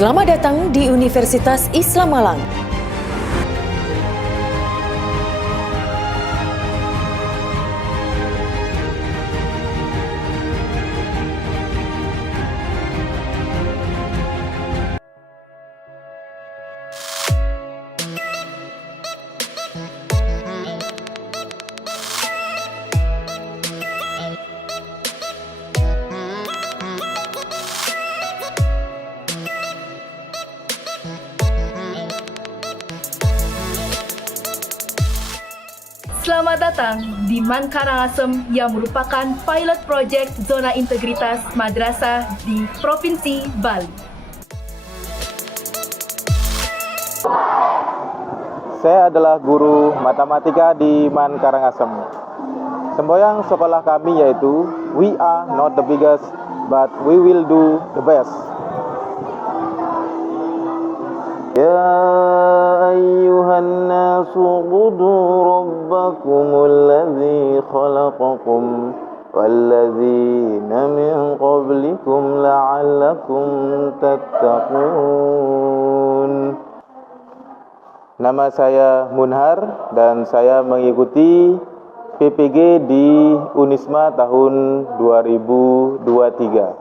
Selamat datang di Universitas Islam Malang. Selamat datang di MAN Karangasem yang merupakan pilot project zona integritas madrasah di Provinsi Bali. Saya adalah guru matematika di MAN Karangasem. Semboyan sekolah kami yaitu, we are not the biggest, but we will do the best. Ya ayyuhan nasu ubudu rabbakumul ladzi khalaqakum walladzina min qablikum la'allakum tattaqun. Nama saya Munhar dan saya mengikuti PPG di Unisma tahun 2023.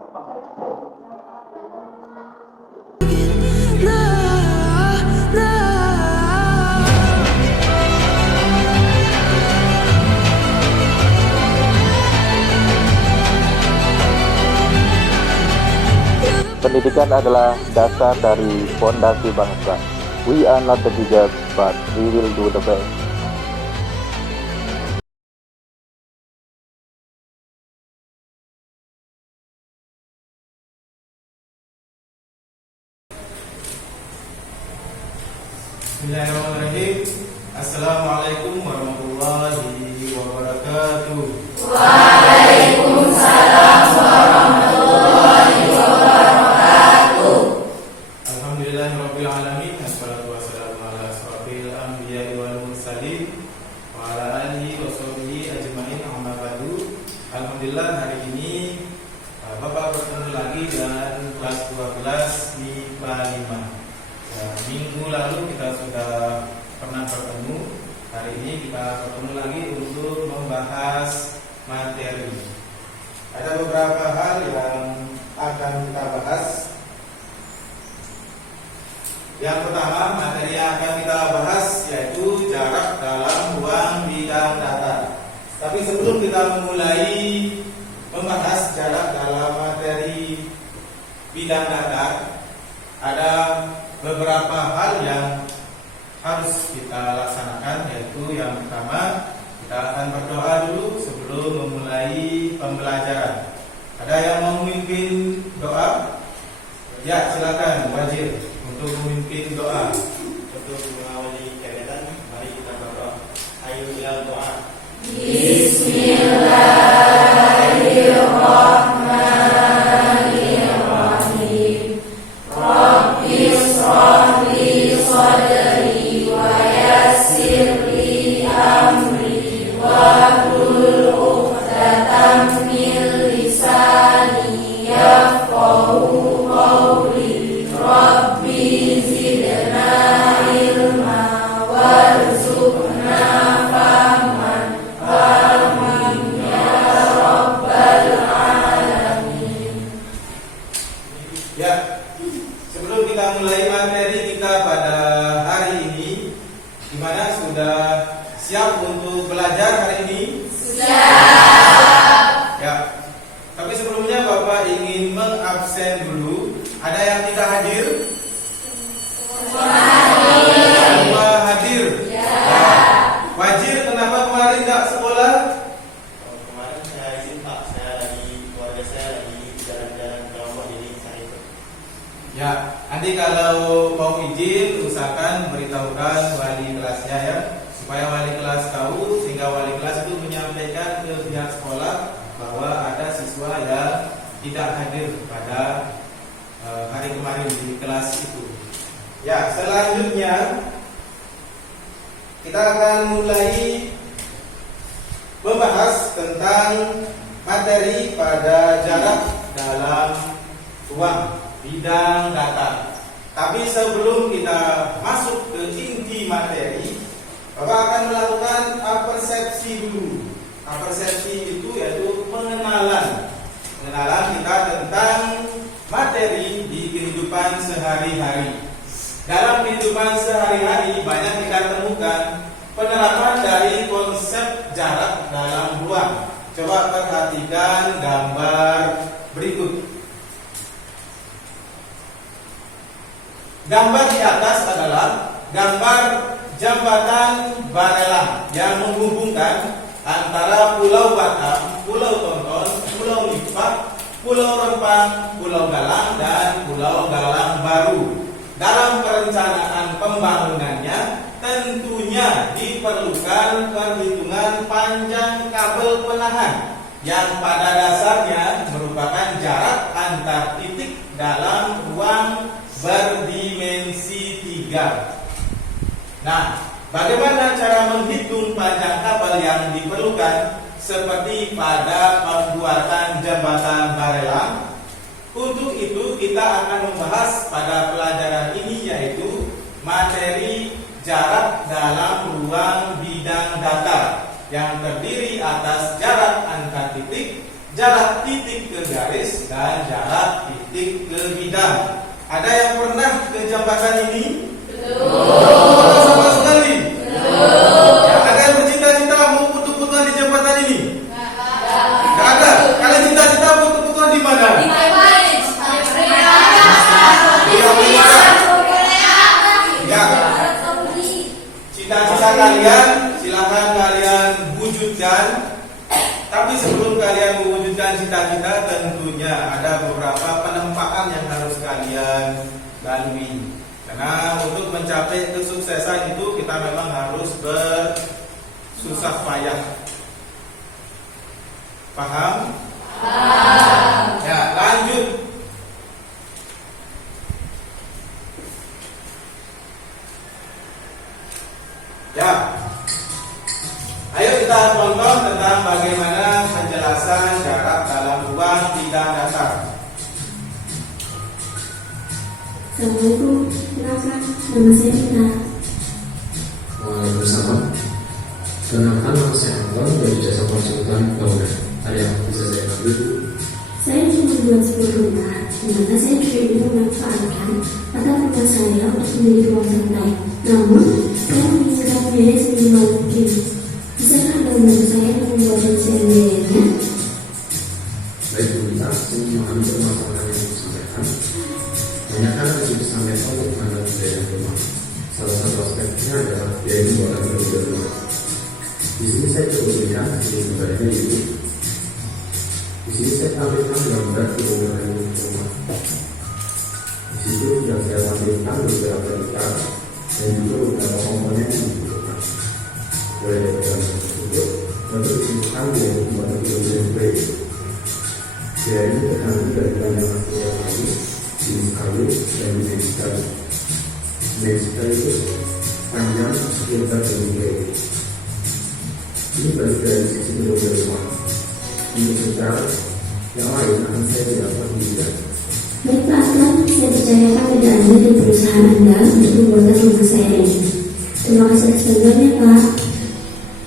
Pendidikan adalah dasar dari fondasi bangsa. We are not the biggest, but we will do the best. Bismillahirrahmanirrahim. Assalamualaikum warahmatullahi wabarakatuh. Waalaikumsalam warahmatullahi wabarakatuh. Alhamdulillahirabbil alamin. Wassalatu wassalamu ala asrofil anbiya'i wal mursalin wa ala alihi wa sahbihi ajmain, amma ba'du. Alhamdulillah, hari ini Bapak bertemu lagi dengan kelas 12 MIPA 5. Minggu lalu kita sudah pernah bertemu. Hari ini kita bertemu lagi untuk membahas materi. Ada beberapa hal yang akan kita bahas. Yang pertama, materi yang akan kita bahas yaitu jarak dalam ruang bidang datar. Tapi sebelum kita memulai membahas jarak dalam materi bidang datar, ada beberapa hal yang harus kita laksanakan, yaitu yang pertama, kita akan berdoa dulu sebelum memulai pembelajaran. Ada yang mau memimpin doa? Ya, silakan Wajir untuk memimpin doa. Untuk mengawali kegiatan, mari kita berdoa. Ayo bila doa. Bismillahirrahmanirrahim. Rabbis shrah li sadri wa yassir li amri wahlul 'uqdatam min lisani yafqahu qawli. Rabbi zidna ilma warzuqna fahman. Amin ya rabbal alamin. Ya, sebelum kita mulai materi kita pada hari ini, gimana, sudah siap untuk belajar hari ini? Siap. Ya. Tapi sebelumnya Bapak ingin mengabsen dulu. Ada yang tidak hadir? Semua hadir. Ya. Wajir, kenapa kemarin tidak sekolah? Kemarin saya izin Pak, keluarga saya lagi jalan-jalan ke Lombok, jadi saya ikut. Ya, nanti kalau mau izin usahakan beritahukan wali kelasnya ya, supaya wali kelas tahu, sehingga wali kelas itu menyampaikan ke pihak sekolah bahwa ada siswa yang tidak hadir pada hari kemarin di kelas itu. Ya, selanjutnya kita akan mulai membahas tentang materi pada jarak dalam ruang bidang datar. Tapi sebelum kita masuk ke inti materi, Bapak akan melakukan apersepsi dulu. Apersepsi itu yaitu pengenalan kita tentang materi di kehidupan sehari-hari. Dalam kehidupan sehari-hari banyak kita temukan penerapan dari konsep jarak dalam ruang. Coba perhatikan gambar berikut. Gambar di atas adalah gambar jembatan Barelang yang menghubungkan antara Pulau Batam, Pulau Tonton, Pulau Lipak, Pulau Rempang, Pulau Galang, dan Pulau Galang Baru. Dalam perencanaan pembangunannya tentunya diperlukan perhitungan panjang kabel penahan yang pada dasarnya merupakan jarak antar titik dalam ruang berdimensi 3. Nah, bagaimana cara menghitung panjang kabel yang diperlukan seperti pada pembuatan jembatan Barelang? Untuk itu kita akan membahas pada pelajaran ini yaitu materi jarak dalam ruang bidang datar yang terdiri atas jarak antar titik, jarak titik ke garis, dan jarak titik ke bidang. Ada yang pernah ke jembatan ini? Belum. Sama sekali? Belum. Yang ada yang bercita-cita mau putu-putuan di jembatan ini? Nggak ada. Kalian cita-cita putu-putuan di mana? Di cita-cita kalian silahkan kalian wujudkan. Tapi sebelum kalian mewujudkan cita-cita, tentunya ada beberapa penempaan yang harus kalian lalui. Karena untuk mencapai kesuksesan itu kita memang harus bersusah payah. Paham? Paham. Ya, lanjut. Ya. Ayo kita tonton tentang bagaimana penjelasan jarak dalam ruang bidang datar. Assalamualaikum, kenalkan, nama saya Rita. Waalaikumsalam. Kenalkan, nama saya Anton dari Jasa Konsultan Bangunan. Ada yang bisa saya bantu? Saya cuma buat sebuah rumah, di mana saya juga ingin memanfaatkan atap rumah saya untuk menjadi ruang santai. Namun, saya menginginkan biaya seminimal mungkin. Bisakah Anda membantu saya membuat rincian biayanya? Baik, Bu Rita, saya memahami permasalahan yang disampaikan. Banyak kan harus disampaikan untuk mengenai biaya rumah. Salah satu aspeknya adalah biaya pembuatan kedua rumah. Di sini saya coba berikan hasil gambarnya yaitu. Di sini saya tampilkan gambar kedua rumah. Di situ yang saya tampilkan beberapa ikat dan juga beberapa komponen yang dibutuhkan. Mulai dari dalam tersebut, untuk ditemukan biaya pembuatan kedua rumah. Biaya ini tergantung dari banyak material kayu, jenis kayu, dan dimensi kayu. Dimensi kayu itu panjang sekitar 2 meter. Ini balik dari sisi kedua rumah. Untuk secara yang lain akan saya tidak perhatikan. Baik Pak Aslan, saya percayakan pada Anda dan perusahaan Anda untuk pembuatan rumah saya ini. Terima kasih atas bantuannya Pak.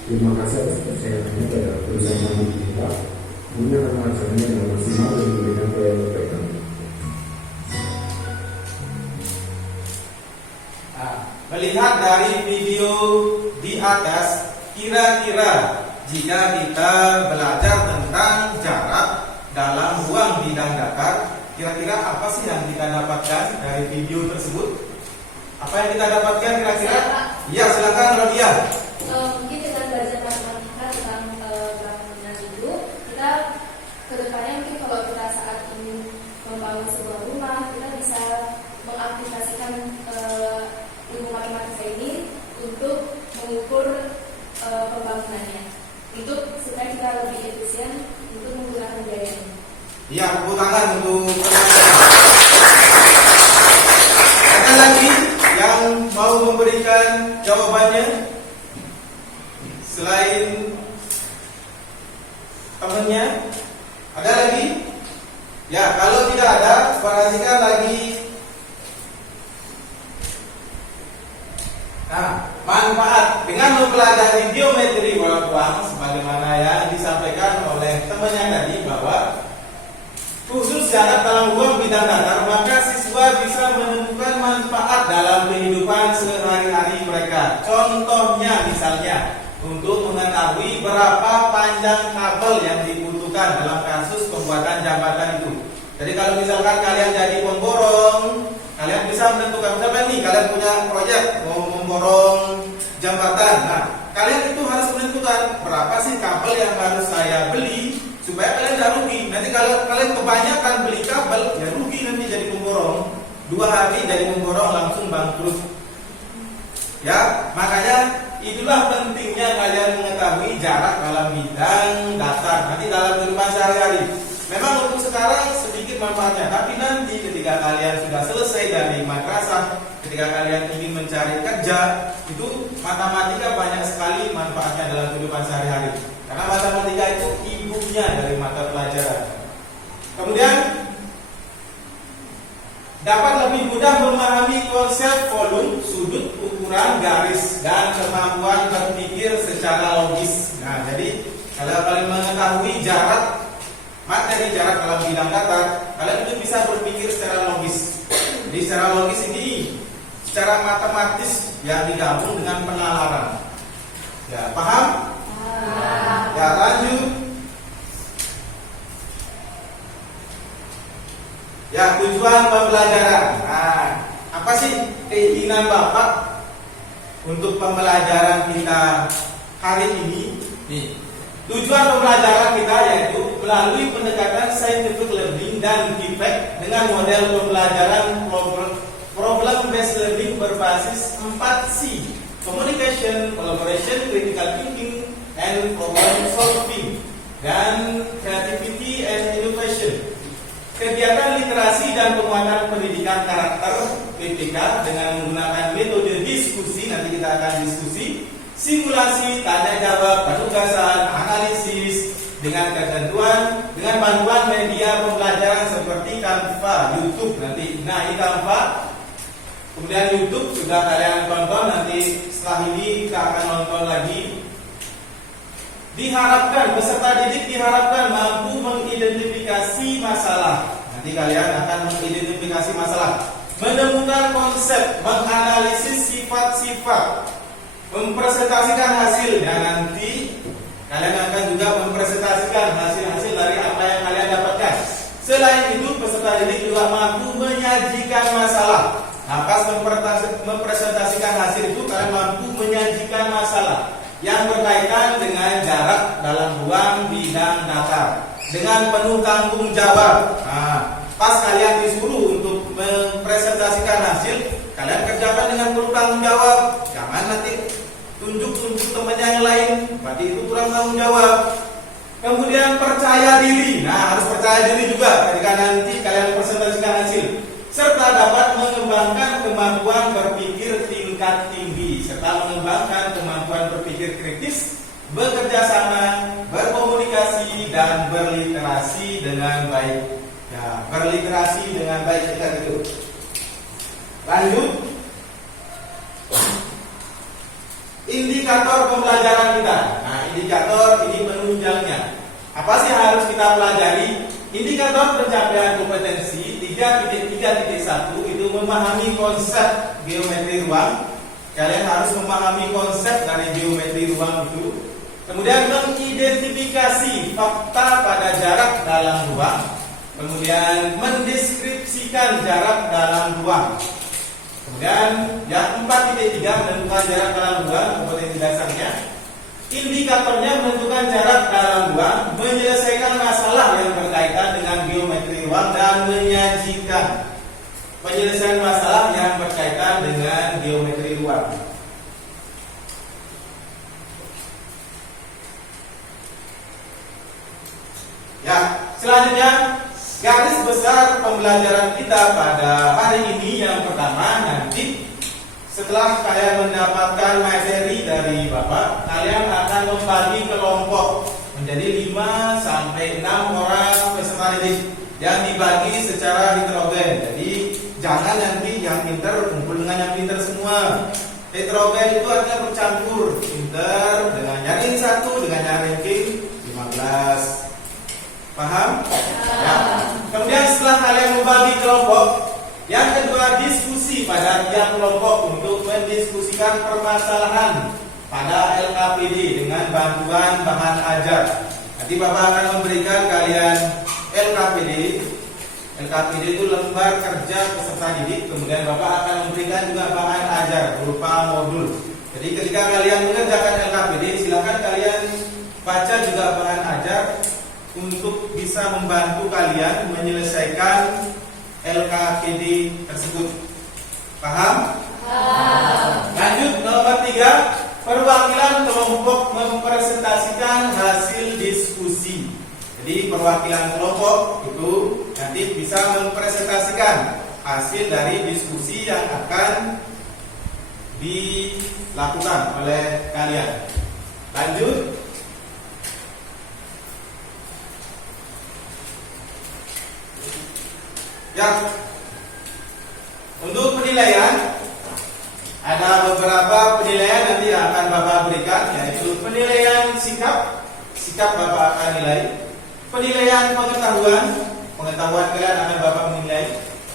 Terima kasih atas percayaannya pada perusahaan kita. Ini akan melaksanakannya dengan maksimal dan memberikan pelayanan terbaik. Melihat dari video di atas, kira-kira jika kita belajar tentang jarak dalam ruang bidang datar, kira-kira apa sih yang kita dapatkan dari video tersebut? Apa yang kita dapatkan kira-kira? Ya, silakan Rodia. Mungkin dengan belajar matematika tentang bangunan itu, kita kedepannya mungkin kalau kita saat ini membangun sebuah rumah, kita bisa mengaplikasikan ilmu matematika ini untuk mengukur pembangunannya, untuk supaya kita lebih efisien untuk menggunakan biaya ini. Ya, tepuk tangan untuk ada lagi yang mau memberikan jawabannya selain temannya? Ada lagi? Ya, kalau tidak ada, perhatikan lagi manfaat dengan mempelajari geometri ruang sebagaimana yang disampaikan oleh temannya tadi bahwa khusus jarak dalam ruang bidang datar, maka siswa bisa menemukan manfaat dalam kehidupan sehari-hari mereka. Contohnya misalnya untuk mengetahui berapa panjang kabel yang dibutuhkan dalam kasus pembuatan jembatan itu. Jadi kalau misalkan kalian jadi pemborong, kalian bisa menentukan, misalnya nih kalian punya proyek mau memborong jembatan. Nah, kalian itu harus menentukan berapa sih kabel yang harus saya beli supaya kalian tidak rugi. Nanti kalau kalian kebanyakan beli kabel, ya rugi nanti jadi pemborong. 2 hari jadi pemborong langsung bangkrut. Ya, makanya itulah pentingnya kalian mengetahui jarak dalam bidang datar nanti dalam kehidupan sehari-hari. Memang untuk sekarang sedikit manfaatnya, tapi nanti ketika kalian sudah selesai dari madrasah, ketika kalian ingin mencari kerja, itu matematika banyak sekali manfaatnya dalam kehidupan sehari-hari. Karena matematika itu ibunya dari mata pelajaran. Kemudian dapat lebih mudah memahami konsep volume, sudut, ukuran, garis, dan kemampuan berpikir secara logis. Nah, jadi kalau kalian mengetahui materi jarak dalam bidang datar, kalian itu bisa berpikir secara logis. Jadi secara logis ini secara matematis yang digabung dengan penalaran. Ya, paham? Ya, lanjut. Ya, tujuan pembelajaran. Nah, apa sih keinginan Bapak untuk pembelajaran kita hari ini? Nih, tujuan pembelajaran kita yaitu melalui pendekatan scientific learning dan feedback dengan model pembelajaran problem based learning berbasis 4C: communication, collaboration, critical thinking, and problem solving, dan creativity and innovation. Kegiatan literasi dan penguatan pendidikan karakter PPK dengan menggunakan metode diskusi, nanti kita akan diskusi, simulasi, tanya jawab, penugasan, analisis dengan bantuan media pembelajaran seperti Canva, YouTube nanti. Nah, ini Canva, kemudian YouTube sudah kalian tonton, nanti setelah ini kita akan nonton lagi. Diharapkan peserta didik mampu mengidentifikasi masalah. Nanti kalian akan mengidentifikasi masalah, menemukan konsep, menganalisis sifat-sifat, mempresentasikan hasil, dan nanti kalian akan juga mempresentasikan hasil-hasil dari apa yang kalian dapatkan. Selain itu, peserta didik juga mampu menyajikan masalah. Nah, pas mempresentasikan hasil itu, kalian mampu menyajikan masalah yang berkaitan dengan jarak dalam ruang bidang datar dengan penuh tanggung jawab. Nah, pas kalian disuruh untuk mempresentasikan hasil, kalian kerjakan dengan penuh tanggung jawab. Jangan nanti tunjuk temannya yang lain, berarti itu kurang tanggung jawab. Kemudian percaya diri. Nah, harus percaya diri juga ketika nanti kalian presentasikan hasil, serta dapat mengembangkan kemampuan berpikir tingkat tinggi, serta mengembangkan kemampuan berpikir kritis, bekerja sama, berkomunikasi, dan berliterasi dengan baik. Ya, berliterasi dengan baik kita gitu. Lanjut. Indikator pembelajaran kita. Nah, indikator ini penunjangnya. Apa sih harus kita pelajari? Indikator pencapaian kompetensi 3.3.1 itu memahami konsep geometri ruang. Kalian harus memahami konsep dari geometri ruang itu. Kemudian mengidentifikasi fakta pada jarak dalam ruang. Kemudian mendeskripsikan jarak dalam ruang. Kemudian yang 4.3 menentukan jarak dalam ruang, kompetensi dasarnya. Indikatornya menentukan jarak dalam ruang, menyelesaikan masalah yang berkaitan dengan geometri ruang, dan menyajikan penyelesaian masalah yang berkaitan dengan geometri ruang. Ya, selanjutnya garis besar pembelajaran kita pada hari ini. Yang pertama, nanti setelah kalian mendapatkan materi dari Bapak, kalian akan membagi kelompok menjadi 5 sampai 6 orang peserta didik yang dibagi secara heterogen. Jadi jangan nanti yang pintar kumpul dengan yang pintar semua. Heterogen itu artinya bercampur. Inter dengan nyaring 1 dengan nyaring 15. Paham? Ya. Kemudian setelah kalian membagi kelompok, yang kedua diskusi pada tiap kelompok untuk mendiskusikan permasalahan pada LKPD dengan bantuan bahan ajar. Nanti Bapak akan memberikan kalian LKPD. LKPD itu lembar kerja peserta didik. Kemudian Bapak akan memberikan juga bahan ajar berupa modul. Jadi ketika kalian mengerjakan LKPD, silakan kalian baca juga bahan ajar untuk bisa membantu kalian menyelesaikan LKPD tersebut. Paham? Lanjut nomor 3, perwakilan kelompok mempresentasikan hasil diskusi. Jadi perwakilan kelompok itu nanti bisa mempresentasikan hasil dari diskusi yang akan dilakukan oleh kalian. Lanjut. Ya, untuk penilaian ada beberapa penilaian nanti yang akan Bapak berikan, yaitu penilaian sikap Bapak akan nilai, penilaian pengetahuan kalian akan Bapak menilai,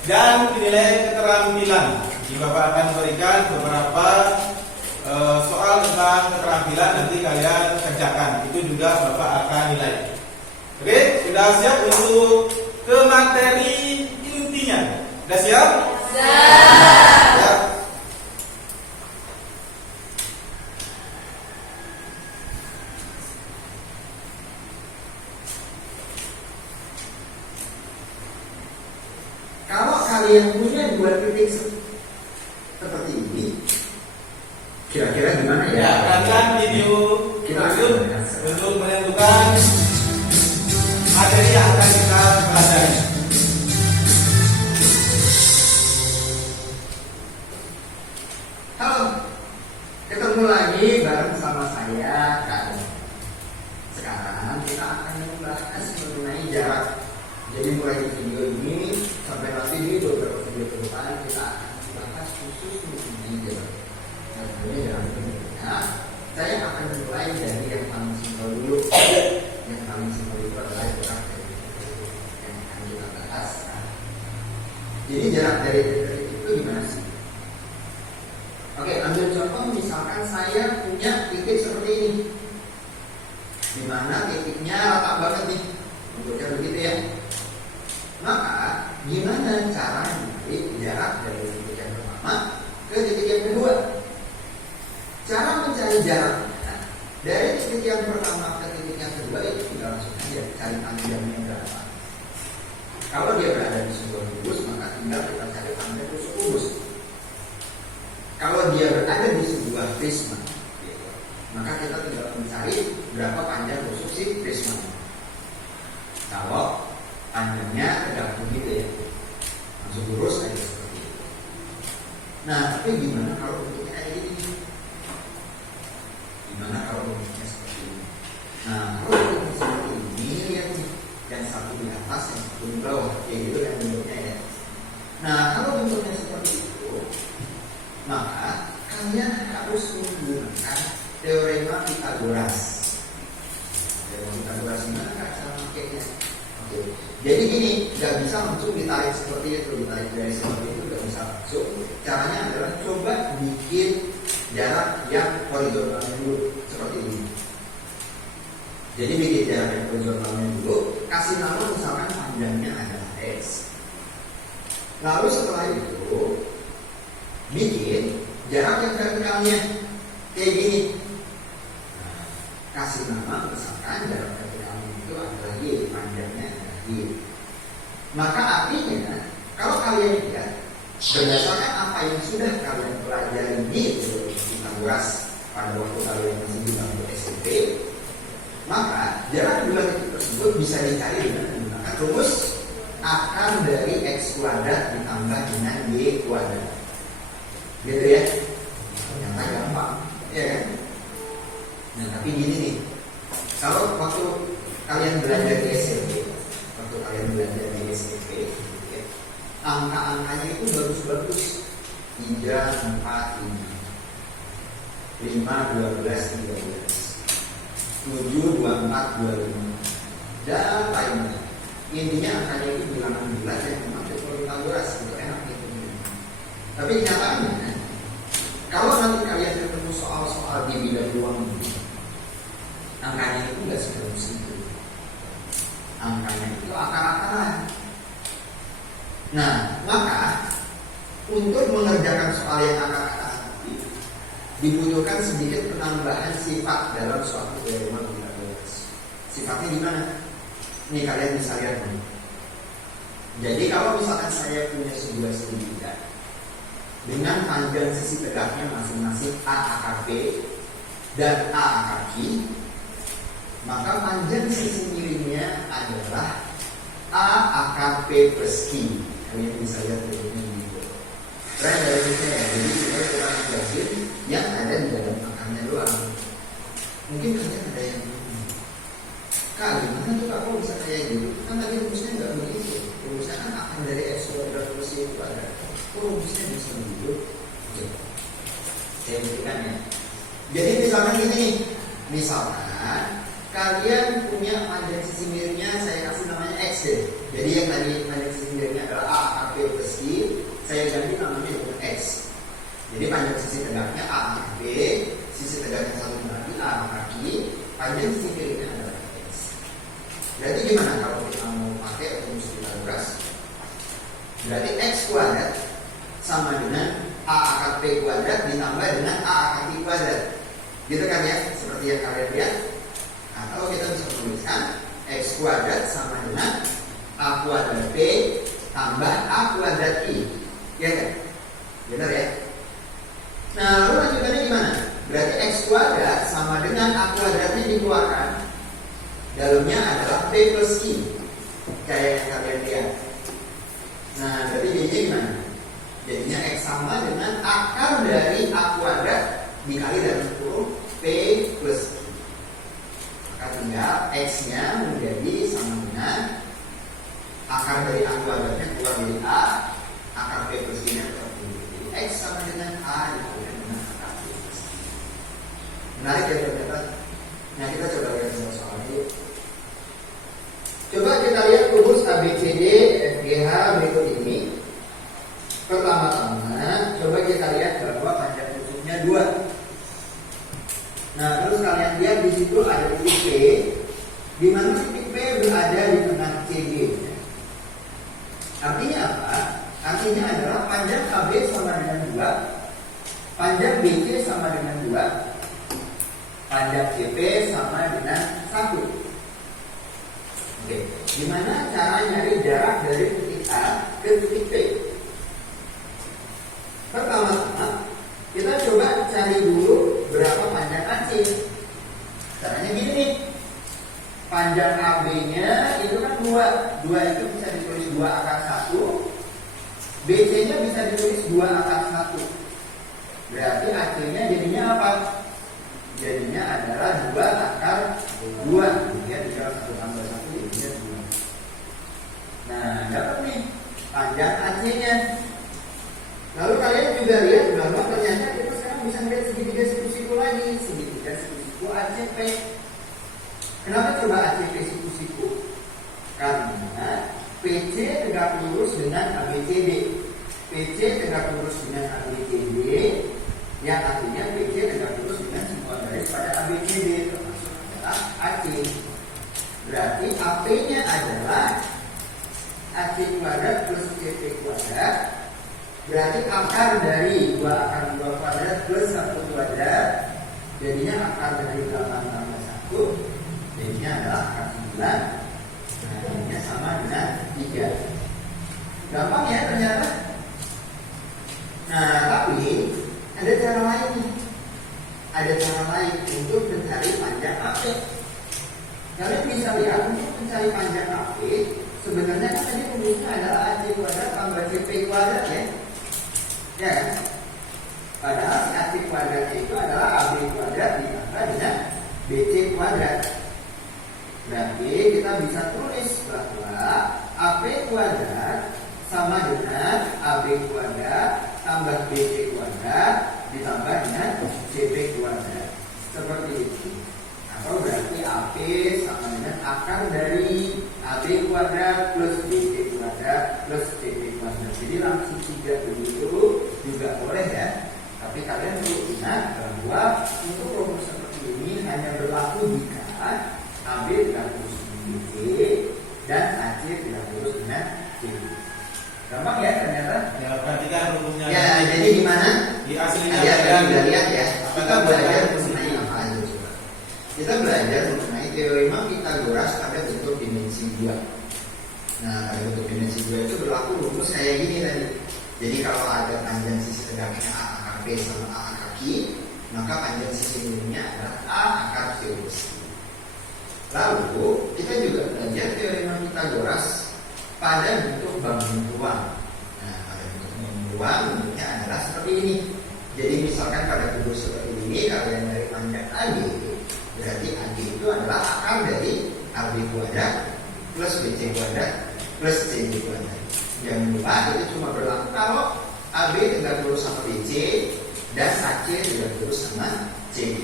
dan penilaian keterampilan. Jadi Bapak akan berikan beberapa soal tentang keterampilan nanti kalian kerjakan, itu juga Bapak akan nilai. Oke, sudah siap untuk ke materi intinya? Sudah siap? Siap. Kalau kalian punya 2 titik seperti ini, kira-kira gimana ya? Ya, akan video lanjut untuk menentukan materi yang akan kita pelajari. Halo, ketemu lagi bareng sama saya, Kak. Sekarang kita akan membahas mengenai jarak. Jadi mulai di video ini sampai nanti di beberapa video ke depan kita akan membahas khusus mengenai jarak. Nah, ini jarak bentuknya. Saya akan mulai dari yang paling simpel dulu. Yang paling simpel itu adalah jarak dari yang akan kita bahas. Jadi jarak dari titik itu gimana sih? Oke, ambil contoh misalkan saya punya titik seperti ini, di mana titiknya rata banget nih, bentuknya begitu ya. Maka gimana cara mencari jarak dari titik yang pertama ke titik yang kedua? Cara mencari jaraknya dari titik yang pertama ke titik yang kedua itu tidak langsung aja cari panjangnya berapa. Kalau dia berada di sebuah kubus, maka tinggal kita cari panjang tusuk kubus. Kalau dia berada di sebuah prisma, maka kita tinggal mencari berapa panjang tusuk si prisma. Kalau panjangnya tergantung gitu ya, langsung lurus aja seperti itu. Nah, tapi gimana kalau bentuknya kayak gini? Gimana kalau bentuknya seperti ini? Nah, kalau bentuknya seperti ini, lihat nih, yang satu di atas, yang satu di bawah, kayak gitu kan bentuknya ya. Nah, kalau bentuknya seperti itu, maka kalian harus menggunakan teorema Pythagoras. Teorema Pythagoras gimana cara makainya? Oke. Jadi gini, nggak bisa langsung ditarik seperti itu, ditarik dari seperti itu nggak bisa langsung. Caranya adalah coba bikin jarak yang horizontalnya dulu seperti ini. Jadi bikin jarak yang horizontalnya dulu, kasih nama misalkan panjangnya adalah x. Lalu setelah itu bikin jarak yang vertikalnya kayak gini. Nah, kasih nama misalkan jarak vertikalnya itu adalah y, panjangnya adalah y. Maka artinya kalau kalian lihat berdasarkan apa yang sudah kalian pelajari di Pythagoras pada waktu kalian masih di bangku SMP, maka jarak dua titik tersebut bisa dicari dengan menggunakan rumus akar dari x kuadrat ditambah dengan y kuadrat. Gitu ya, ternyata gampang, ya kan? Nah, tapi gini nih, kalau waktu kalian belajar di SMP, ya, angka-angkanya itu bagus-bagus, 3, 4, 5. 5, 12, 13, 7, 24, 25 dan lainnya. Intinya angkanya itu bilangan bulat yang memakai Pythagoras itu enak gitu. Tapi kenyataannya kalau nanti kalian ketemu soal-soal di bidang ruang ini, angkanya itu nggak sebagus itu. Angkanya itu akar-akaran. Nah, maka untuk mengerjakan soal yang akar-akaran dibutuhkan sedikit penambahan sifat dalam suatu teorema Pythagoras. Sifatnya gimana? Ini kalian bisa lihat nih. Jadi kalau misalkan saya punya sebuah segitiga dengan panjang sisi tegaknya masing-masing A akar B dan A akar Q, maka panjang sisi miringnya adalah A akar P plus Q. Kalian bisa lihat ini gitu. Keren dari sini ya. Jadi kita kurang jelasin yang ada di dalam akarnya doang. Mungkin kalian ada yang Kak, gimana tuh Kak, kok bisa kayak gitu? Kan tadi rumusnya nggak begitu. Rumusnya kan akar dari X kuadrat plus Y kuadrat. Kok rumusnya bisa begitu? Oke. Saya buktikan ya. Jadi misalkan ini, misalkan kalian punya panjang sisi miringnya, saya kasih namanya X deh. Jadi yang tadi panjang sisi miringnya adalah A akar P plus Q, saya ganti namanya dengan X. Jadi panjang sisi tegaknya A akar B, sisi tegaknya satu berarti A akar Q, panjang sisi miringnya adalah X. Berarti gimana kalau kita mau pakai rumus Pythagoras? Berarti X kuadrat sama dengan A akar P kuadrat ditambah dengan A akar Q kuadrat. Gitu kan ya, seperti yang kalian lihat. Atau kita bisa tuliskan X kuadrat sama dengan A kuadrat P tambah A kuadrat I. Ya kan? Benar ya? Nah, lalu lanjutannya gimana? Berarti X kuadrat sama dengan A kuadratnya dikeluarkan. Dalamnya adalah P plus Q. Kayak yang kalian lihat. Nah, berarti jadinya gimana? Jadinya X sama dengan akar dari A kuadrat dikali dalam kurung P plus Q. Maka tinggal X-nya menjadi sama dengan akar dari A kuadratnya keluar dari A, akar P plus Q-nya keluar dari X sama dengan A dikali dengan akar P plus Q. Menarik ya ternyata. Nah, kita coba lihat soalnya yuk. Coba kita lihat rumus ABCD FGH berikut ini. Pertama-tama, coba kita lihat bahwa panjang tusuknya 2. Nah, terus kalian lihat di situ ada titik P, di mana titik P berada di tengah CD. Artinya apa? Artinya adalah panjang AB sama dengan 2, panjang BC sama dengan 2, panjang CP sama dengan 1. Oke, gimana cara nyari jarak dari titik A ke titik P? Pertama-tama, kita coba cari dulu berapa panjang AC. Caranya gini nih, panjang AB-nya itu kan 2 itu bisa ditulis 2 akar 1, BC-nya bisa ditulis 2 akar 1. Berarti AC-nya jadinya apa? Jadinya adalah 2 akar 2. Ya, dikira 1 tambah 1 jadinya 2. Nah, dapat nih panjang AC-nya. Lalu kalian juga lihat bahwa ternyata kita sekarang bisa melihat segitiga siku-siku lagi. Segitiga siku-siku ACP. Kenapa coba ACP siku-siku? Karena PC tegak lurus dengan ABCD. PC tegak lurus dengan ABCD, yang artinya PC tegak lurus dengan semua garis pada ABCD, termasuk adalah AC. Berarti AP-nya adalah AC kuadrat plus CP kuadrat. Berarti akar dari 2 akar 2 kuadrat plus 1 kuadrat, jadinya akar dari 8 tambah 1, jadinya adalah akar 9. Nah, jadinya sama dengan 3. Gampang ya ternyata. Nah, tapi ada cara lain nih. Ada cara lain untuk mencari panjang AP. Kalian bisa lihat untuk mencari panjang AP, sebenarnya kan tadi rumusnya adalah AC kuadrat tambah CP kuadrat ya. Ya kan? Padahal si AC kuadrat itu adalah AB kuadrat ditambah dengan BC kuadrat. Berarti kita bisa tulis bahwa AP kuadrat sama dengan AB kuadrat tambah BC kuadrat ditambah dengan CB kuadrat. Seperti itu. Atau berarti AB sama dengan akar dari AB kuadrat plus BC kuadrat plus CB kuadrat. Jadi langsung 3 begitu juga boleh ya. Tapi kalian perlu ingat bahwa untuk rumus seperti ini hanya berlaku jika AB tidak terus dengan BC dan AC tidak terus dengan CB. Gampang ya ternyata? Ya, perhatikan rumusnya. Ya, jadi gimana? Di aslinya kita lihat ya. Kita belajar mengenai apa aja coba. Kita belajar mengenai teorema Pythagoras pada bentuk dimensi 2. Nah, pada bentuk dimensi 2 itu berlaku rumus kayak gini tadi. Jadi kalau ada panjang sisi tegaknya A akar B sama A akar Q, maka panjang sisi miringnya adalah A akar Q besi. Lalu kita juga belajar teorema Pythagoras pada bentuk bangun ruang. Nah, pada bentuk bangun ruang bentuknya adalah seperti ini. Jadi misalkan pada kubus seperti ini, kalian dari panjang AG, berarti AG itu adalah akar dari AB kuadrat plus BC kuadrat plus CB kuadrat. Jangan lupa itu cuma berlaku kalau AB tegak lurus sama BC dan AC tegak lurus sama CB.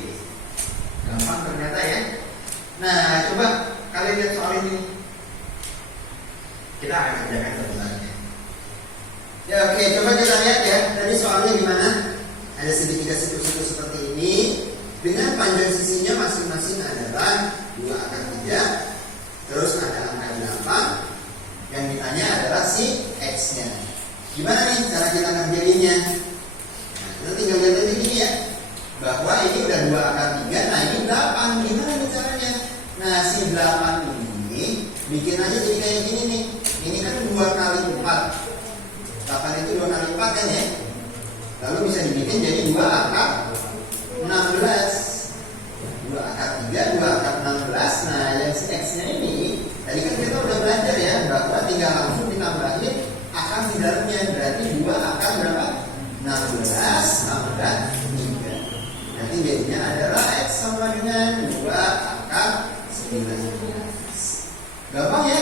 Gampang ternyata ya. Nah, coba kalian lihat soal ini. Kita akan kerjakan sebenarnya. Ya oke, coba kita lihat ya. Tadi soalnya gimana? Ada segitiga siku-siku seperti ini. Dengan panjang sisinya masing-masing adalah 2 akar 3. Terus ada angka 8. Yang ditanya adalah si X-nya. Gimana nih cara kita ngerjainnya? Nah, kita tinggal lihat aja gini ya. Bahwa ini udah 2 akar 3. Nah ini 8. Gimana nih caranya? Nah si 8 ini bikin aja jadi kayak gini nih. Ini kan 2 kali 4. 8 itu 2 kali 4 kan ya. Lalu bisa dibikin jadi 2 akar 16. 2 akar 3, 2 akar 16. Nah yang si X-nya ini tadi kan kita udah belajar ya, bahwa tinggal langsung ditambahin akar di dalamnya. Berarti 2 akar berapa? 16 tambah 3. Nanti jadinya adalah X sama dengan 2 akar 19. Gampang ya?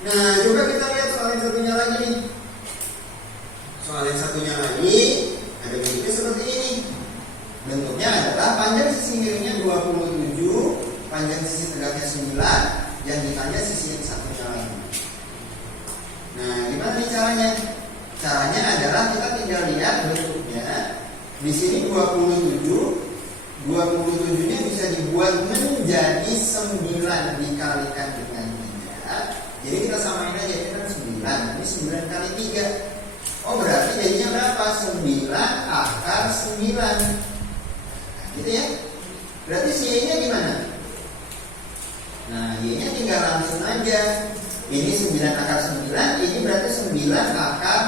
Nah, coba kita lihat soal yang satunya lagi nih. Soal yang satunya lagi ada bentuknya seperti ini. Bentuknya adalah panjang sisi miringnya 27, panjang sisi tegaknya 9, yang ditanya sisi yang satunya lagi. Nah, gimana nih caranya? Caranya adalah kita tinggal lihat bentuknya. Di sini 27, 27-nya bisa dibuat menjadi 9 dikalikan dengan 3. Jadi kita samain aja, ini kan 9. Ini 9 kali 3. Oh berarti jadinya berapa? 9 akar 9. Nah, gitu ya. Berarti si Y-nya gimana? Nah Y-nya tinggal langsung aja. Ini 9 akar 9. Ini berarti 9 akar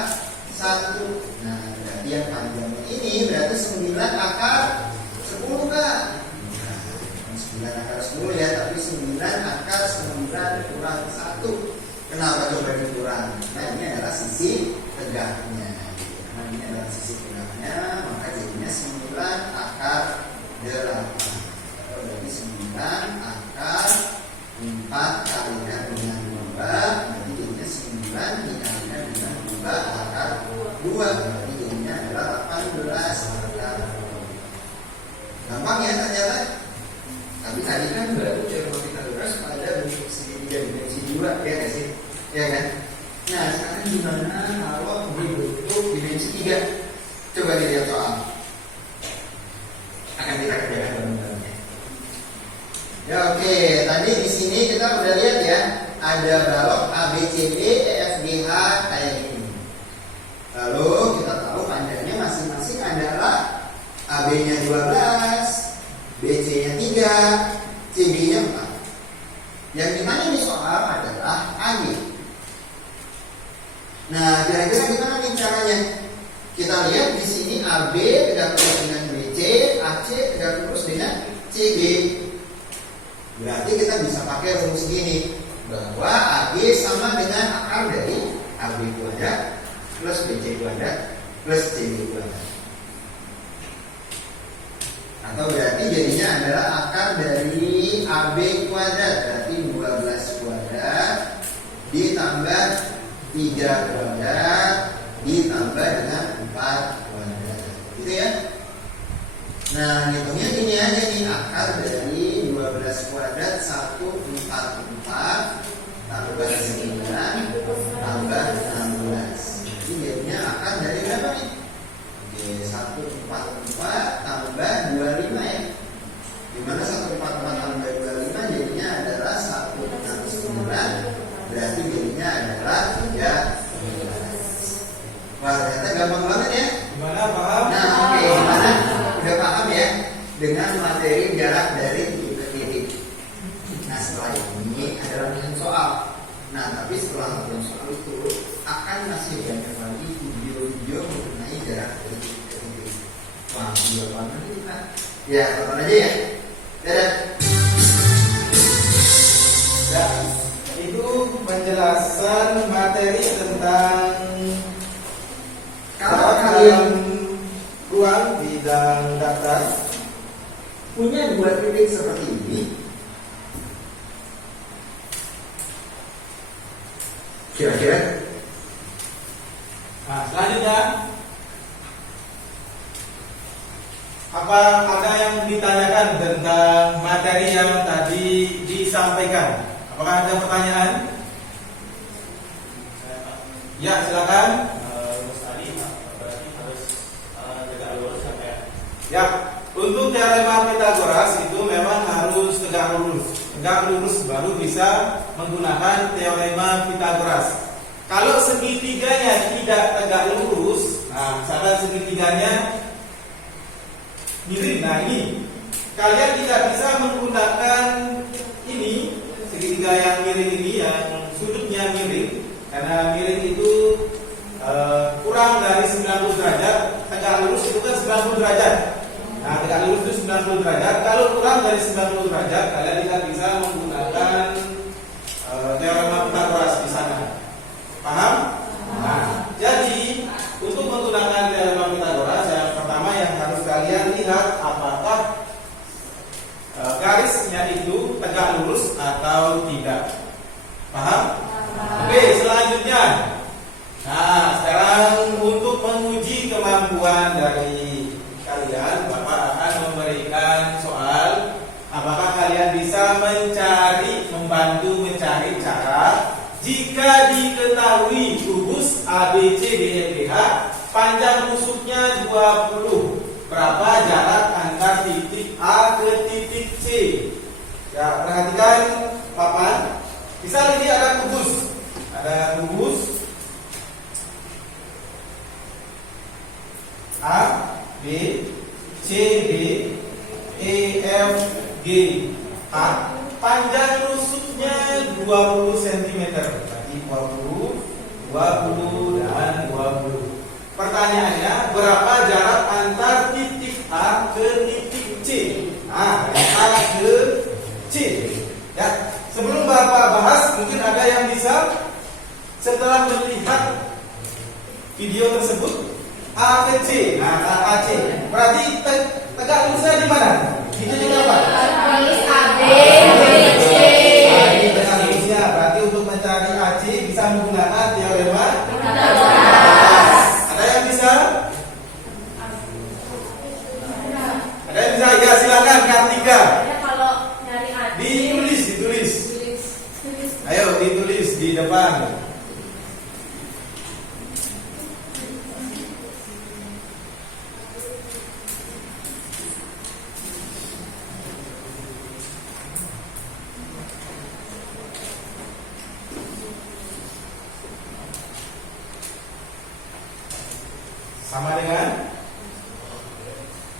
1. Nah berarti yang panjangnya ini berarti 9 akar 10 kan? Nah, 9 akar 10 ya. Tapi 9 akar 9 kurang 1. Kenapa coba dikurang? Nah ini adalah sisi tegaknya. Karena ini adalah sisi tegaknya, maka jadinya 9 akar 8. Atau berarti 9 akar 4 kalikan dengan 2. Berarti jadinya 9 dikalikan dengan 2 akar 2. Berarti jadinya adalah 18 akar 2. Gampang ya ternyata. Tapi tadi kan baru teorema Pythagoras pada bentuk segitiga dimensi 2 ya nggak sih? Ya kan? Nah sekarang gimana kalau dibentuk dimensi 3? Coba dilihat soal. Akan kita kerjakan bareng-bareng. Ya oke, tadi di sini kita udah lihat ya, ada balok ABCD EFGH kayak gini. Lalu kita tahu panjangnya masing-masing adalah AB-nya 12, BC-nya 3, CB-nya 4. Yang ditanya di soal adalah AG. Nah, kira-kira gimana nih caranya? Kita lihat di sini AB tegak lurus dengan BC, AC tegak lurus dengan CB. Berarti kita bisa pakai rumus gini, bahwa AG sama dengan akar dari AB kuadrat plus BC kuadrat plus CB kuadrat. Atau berarti jadinya adalah akar dari AB kuadrat, berarti 12 kuadrat ditambah 3 kuadrat ditambah dengan 4 kuadrat. Gitu ya. Nah, hitungnya gini aja nih, akar dari 12 kuadrat 144 tambah 9 tambah 16. Jadi jadinya akar dari berapa nih? Oke, 144 tambah 25 ya. Dimana 144 tambah 25 jadinya adalah 169, berarti jadinya adalah 13. Wah, ternyata gampang banget ya. Gimana, paham? Nah, oke, gimana? Udah paham ya? Dengan materi jarak dari titik ke titik. Nah, setelah ini ada rangkaian soal. Nah, tapi setelah rangkaian soal itu akan masih banyak lagi video-video mengenai jarak dari titik ke titik. Wah, video apa nanti kita? Ya, tonton aja ya. Dadah. Ya, itu penjelasan materi tentang Kalau kalian ruang bidang datar. punya dua titik seperti ini, kira-kira Nah, selanjutnya, apa ada yang ditanyakan tentang materi yang tadi disampaikan? Apakah ada pertanyaan? Ya, silakan. Ya, untuk teorema Pythagoras itu memang harus tegak lurus. Tegak lurus baru bisa menggunakan teorema Pythagoras. Kalau segitiganya tidak tegak lurus, nah misalkan segitiganya miring, nah ini kalian tidak bisa menggunakan ini segitiga yang miring ini, yang sudutnya miring, karena miring itu kurang dari 90 derajat. Tegak lurus itu kan 90 derajat. Nah, tegak lurus itu 90 derajat. Kalau kurang dari 90 derajat, kalian tidak bisa menggunakan teorema Pythagoras di sana. Paham? Nah, jadi untuk menggunakan teorema Pythagoras, yang pertama yang harus kalian lihat apakah garisnya itu tegak lurus atau tidak. Paham? Oke, selanjutnya. Nah, sekarang untuk menguji kemampuan dari kalian, Bapak akan memberikan soal. Apakah kalian bisa membantu mencari cara jika diketahui kubus ABCDEFGH panjang rusuknya 20, berapa jarak antar titik A ke titik C? Ya, perhatikan papan. Misal ini ada kubus. Ada kubus A, B, C, D, E, F, G, H. Panjang rusuknya 20 cm. Berarti 20, 20, dan 20. Pertanyaannya, berapa jarak antar titik A ke titik C? Nah, dari A ke C. Ya, sebelum Bapak bahas, mungkin ada yang bisa setelah melihat video tersebut A ke C. Nah, A C. Berarti tegak lurusnya di mana? Itu juga apa? Garis AB, BC. Tegak lurusnya. Berarti untuk mencari AC bisa menggunakan teorema Pythagoras. Ada yang bisa? Ada yang bisa? Ya, silakan Kartika. Kalau nyari AC, Ditulis. Ayo ditulis di depan. Sama dengan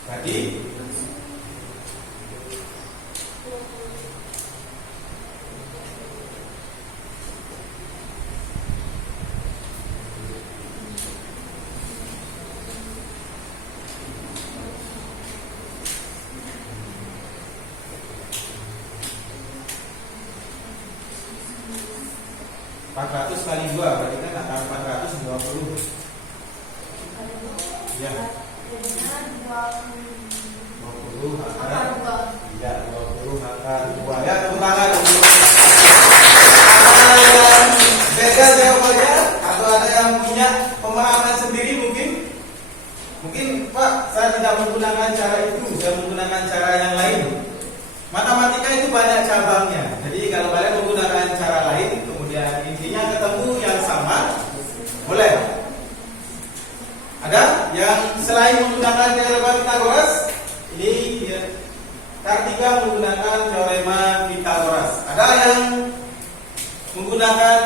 tadi. Ratus kali 2 berarti kan angka 420. Ya. 20 angka. Ya, 20 angka 2. Ya, tepuk tangan. Ada yang beda jawabannya atau ada yang punya pemahaman sendiri mungkin? Mungkin Pak, saya lain menggunakan teorema Pythagoras? Ini ya, Kartika menggunakan teorema Pythagoras. Ada yang menggunakan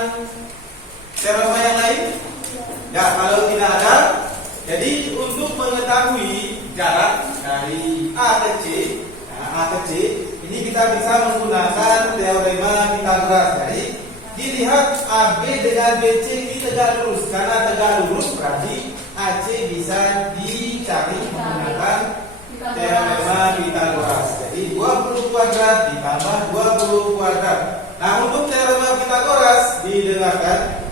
teorema yang lain? Ya, kalau tidak ada, jadi untuk mengetahui jarak dari A ke C, ini kita bisa menggunakan teorema Pythagoras. Jadi dilihat AB dengan BC ini tegak lurus. Karena tegak lurus berarti AC bisa dicari menggunakan teorema Pythagoras. Jadi 20 kuadrat ditambah 20 kuadrat. Nah, untuk teorema Pythagoras didengarkan.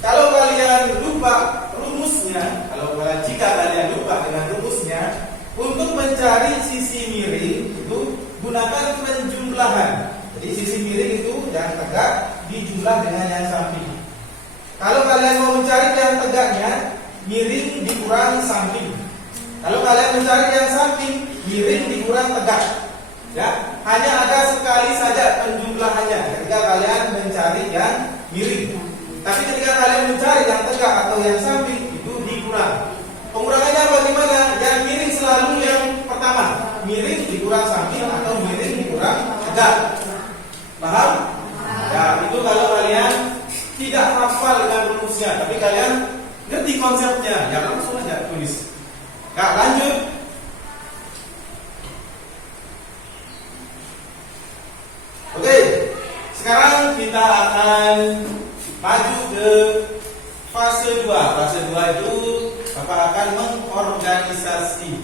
Kalau kalian lupa rumusnya, jika kalian lupa dengan rumusnya, untuk mencari sisi miring itu gunakan penjumlahan. Jadi sisi miring itu yang tegak dijumlah dengan yang samping. Kalau kalian mau mencari yang tegaknya, miring dikurang samping. Kalau kalian mencari yang samping, miring dikurang tegak. Ya, hanya ada sekali saja penjumlahannya ketika kalian mencari yang miring. Tapi ketika kalian mencari yang tegak atau yang samping itu dikurang. Pengurangannya bagaimana? Yang miring selalu yang pertama, miring dikurang samping atau miring dikurang tegak. Paham? Ya, itu kalau kalian tidak hafal dengan rumusnya, tapi kalian ngerti konsepnya, ya langsung aja tulis. Nah, lanjut. Oke, sekarang kita akan maju ke fase 2. Fase 2 itu Bapak akan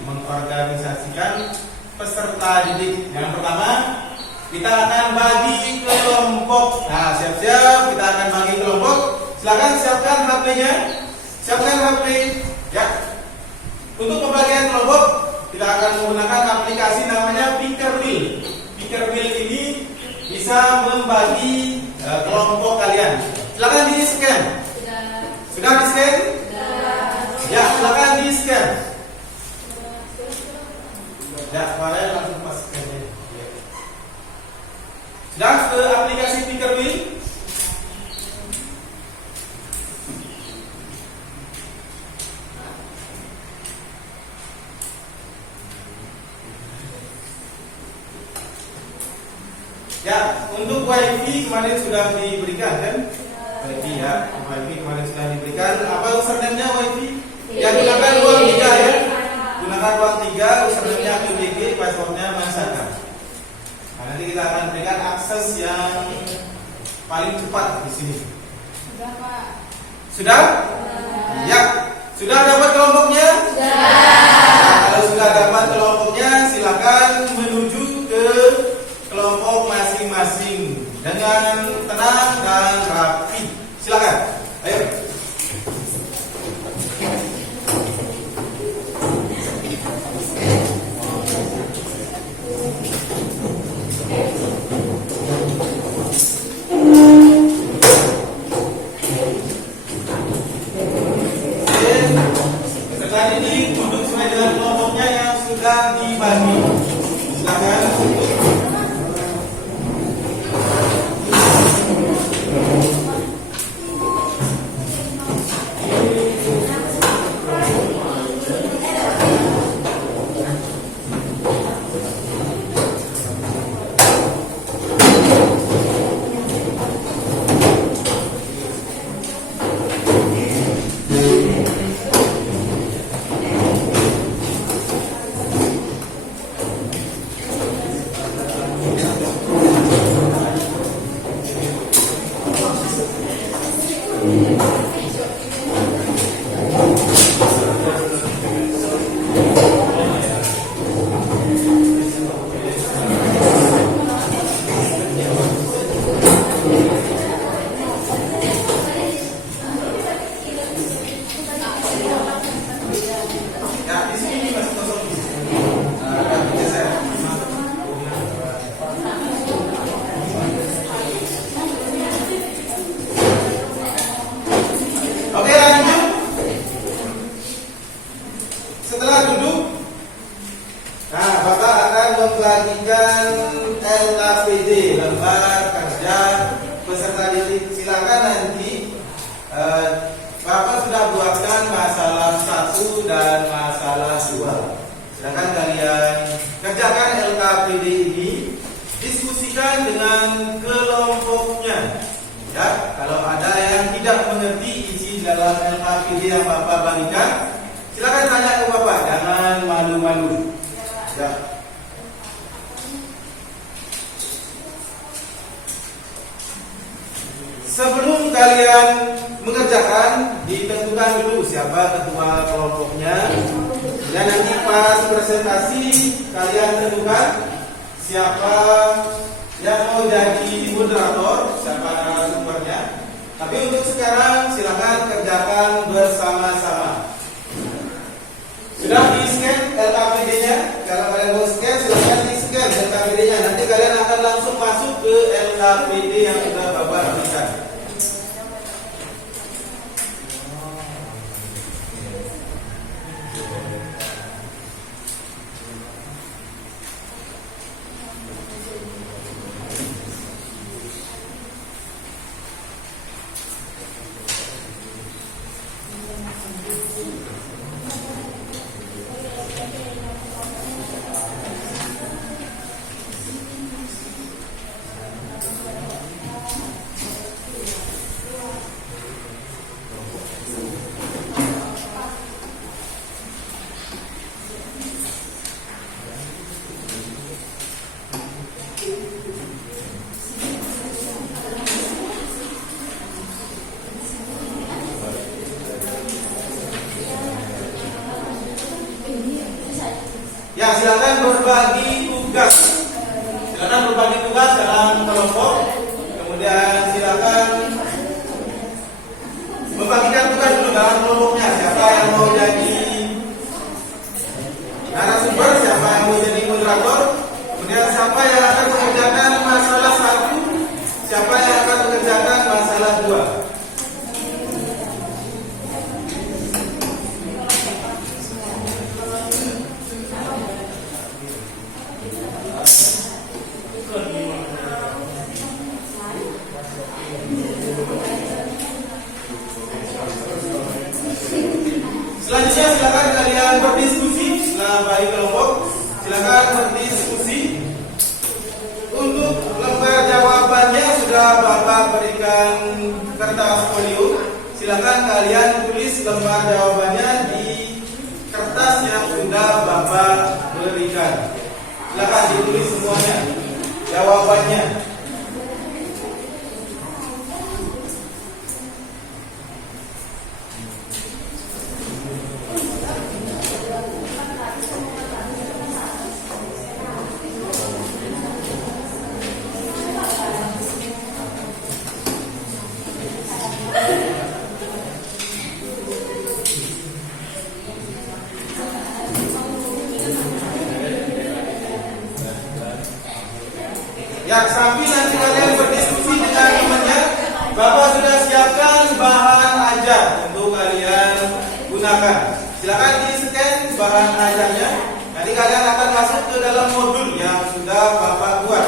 mengorganisasikan peserta didik. Yang pertama, kita akan bagi kelompok. Nah, siap-siap, kita akan bagi kelompok. Silakan siapkan HP-nya. Siapkan HP. Ya. Untuk pembagian kelompok, kita akan menggunakan aplikasi namanya Pickerwheel. Pickerwheel ini bisa membagi kelompok kalian. Silakan di-scan. Sudah di-scan? Ya, silakan di-scan. Ya, kemarin langsung pas scan-nya. Sudah ke aplikasi Pickerwheel? Ya, untuk WiFi kemarin sudah diberikan kan? WiFi ya, WiFi kemarin sudah diberikan. Apa username-nya WiFi? Ya, gunakan ruang 3 ya. Gunakan ruang 3, username-nya PBG, password-nya Masaka. Nah, nanti kita akan berikan akses yang paling cepat di sini. Sudah, Pak. Sudah? Ya. Sudah dapat kelompoknya? Sudah. Nah, kalau sudah dapat kelompoknya, silakan menuju ke kelompok masing-masing dengan tenang dan rapi. Silakan. Ayo. Peserta ini duduk sesuai dengan kelompoknya yang sudah dibagi. Silakan. LKPD yang Bapak bagikan. Silakan tanya ke Bapak, jangan malu-malu. Ya. Sebelum kalian mengerjakan, ditentukan dulu siapa ketua kelompoknya. Dan nanti pas presentasi kalian tentukan siapa yang mau jadi moderator, siapa narasumbernya. Tapi untuk sekarang silakan kerjakan bersama-sama. Sudah di-scan LKPD-nya? Kalau kalian mau scan, silakan di-scan LKPD-nya. Nanti kalian akan langsung masuk ke LKPD yang sudah Bapak berikan. Ya, silakan berbagi tugas. Silakan berbagi tugas dalam kelompok. Kemudian silakan membagikan tugas dulu dalam kelompoknya. Siapa yang mau jadi narasumber, siapa yang mau jadi moderator. Kemudian siapa yang akan mengerjakan masalah 1, siapa yang akan mengerjakan masalah 2. Selanjutnya silakan kalian berdiskusi setelah bagi kelompok. Silakan berdiskusi. Untuk lembar jawabannya sudah Bapak berikan kertas folio. Silakan kalian tulis lembar jawabannya di kertas yang sudah Bapak berikan. Silakan ditulis semuanya jawabannya. Ya, sambil nanti kalian berdiskusi dengan temannya, Bapak sudah siapkan bahan ajar untuk kalian gunakan. Silakan di-scan bahan ajarnya. Nanti kalian akan masuk ke dalam modul yang sudah Bapak buat.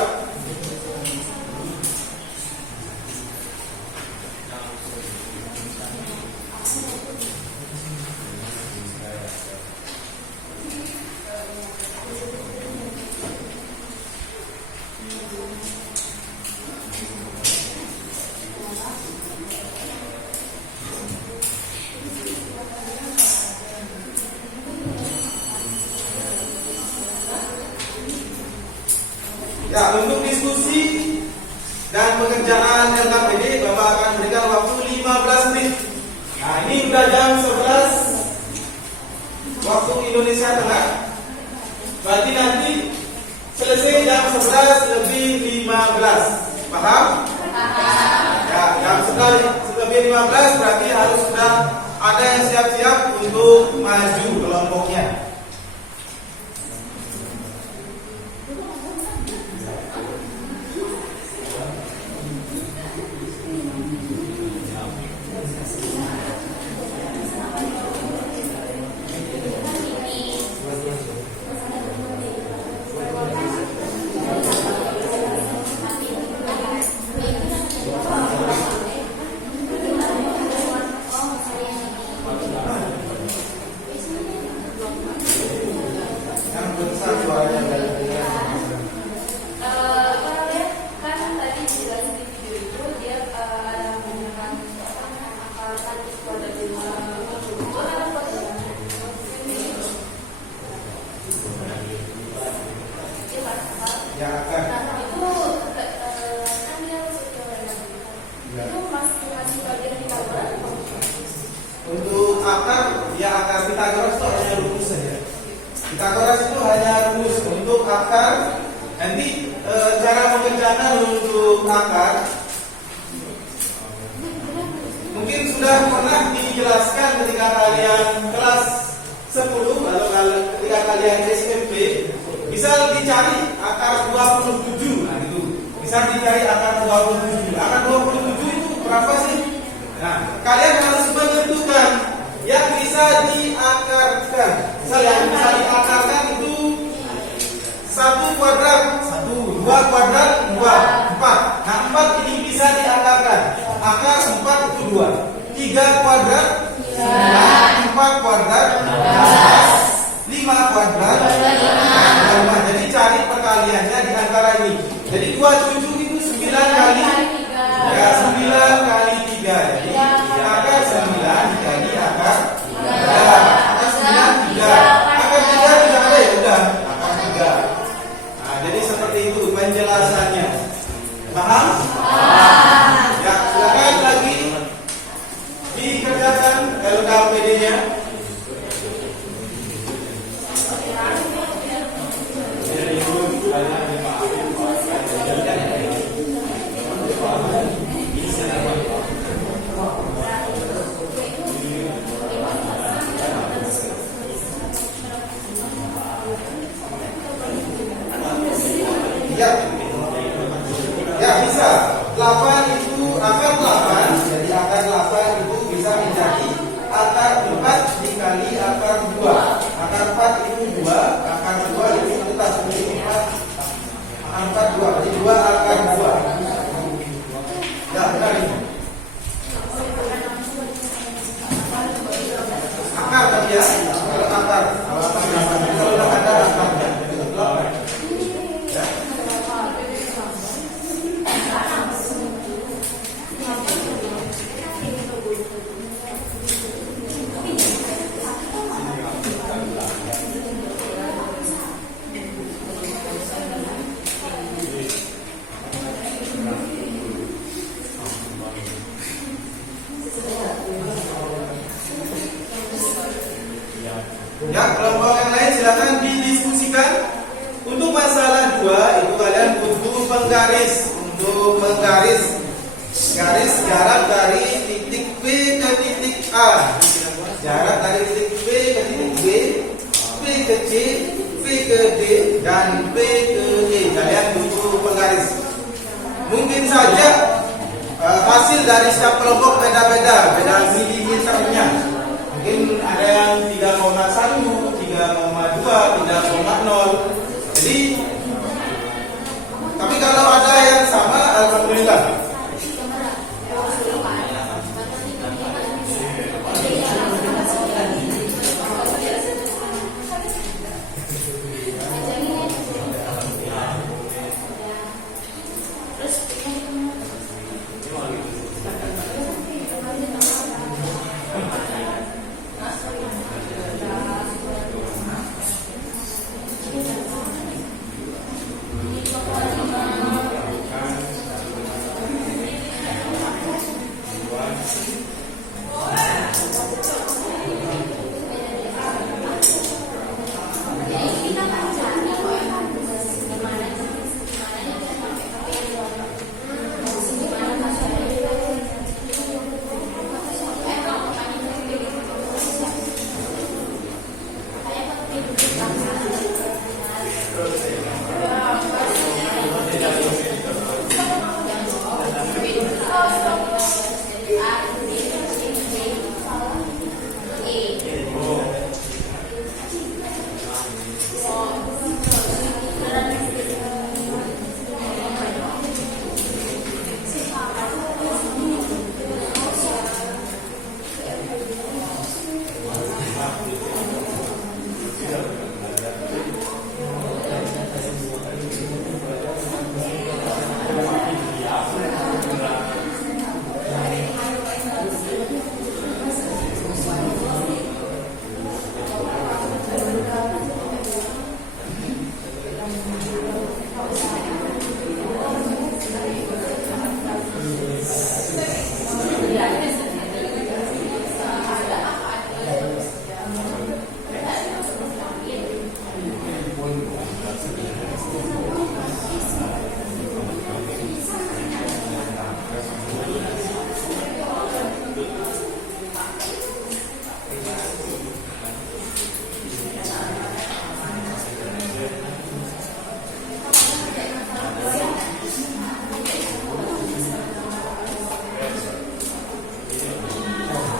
Ya, untuk diskusi dan pengerjaan LKPD Bapak akan berikan waktu 15 menit. Nah, ini udah jam 11 waktu Indonesia Tengah. Berarti nanti selesai jam 11 lebih 15. Paham? Ya, jam 11 lebih 15 berarti harus sudah ada yang siap-siap untuk maju kelompoknya. itu masih bagian Pitagoras. Untuk akar, ya akar Pitagoras itu hanya rumus saja. Pitagoras itu hanya rumus untuk akar. Nanti cara mengerjakan untuk akar mungkin sudah pernah dijelaskan ketika kalian kelas 10 atau ketika kalian SMP. Misal dicari akar 27, nah gitu. Misal dicari akar 27. Akar 27 itu berapa sih? Nah, kalian harus menentukan yang bisa diakarkan. Misal yang bisa diakarkan itu 1 kuadrat, 1, 2 kuadrat, 2, 4. Nah, 4 ini bisa diakarkan. Akar 4 itu 2. 3 kuadrat, 4 kuadrat, 5 kuadrat, 5. Jadi cari perkaliannya di antara ini. Jadi 27 itu 9 kali, ya 9 kali 3. Jadi akar 9 dikali akar 3. Akar 9 3. Akar 3 tidak ada ya udah. Akar 3. Nah, jadi seperti itu penjelasannya. Paham? Ya, silakan lagi dikerjakan LKPD-nya. Ya bisa. 8 itu akar 8. Jadi akar 8 itu bisa menjadi akar 4 dikali akar 2. Akar 4 itu 2. Akar 2 itu tetap menjadi 4. Akar 2. Jadi 2 akar 2. Ya benar ini. Akar tapi ya. Kalau akar. Kalau ada akarnya. Ya, kelompok yang lain silakan didiskusikan. Untuk masalah 2 itu kalian butuh penggaris. Untuk menggaris garis jarak dari titik P ke titik A. Jarak dari titik P ke titik B, P ke C, P ke D, dan P ke E. Kalian butuh penggaris. Mungkin saja hasil dari setiap kelompok beda-beda, beda milimeternya. Mungkin ada yang 3,1, 3,2, 3,0. Jadi, tapi kalau ada yang sama, alhamdulillah.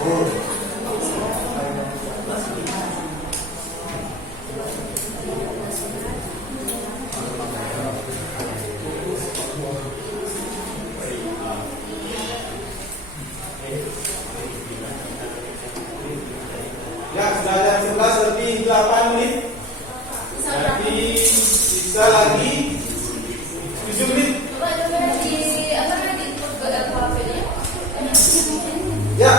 Ya, sudah ada 11 lebih 8 menit. Jadi bisa lagi 7 menit. Ya,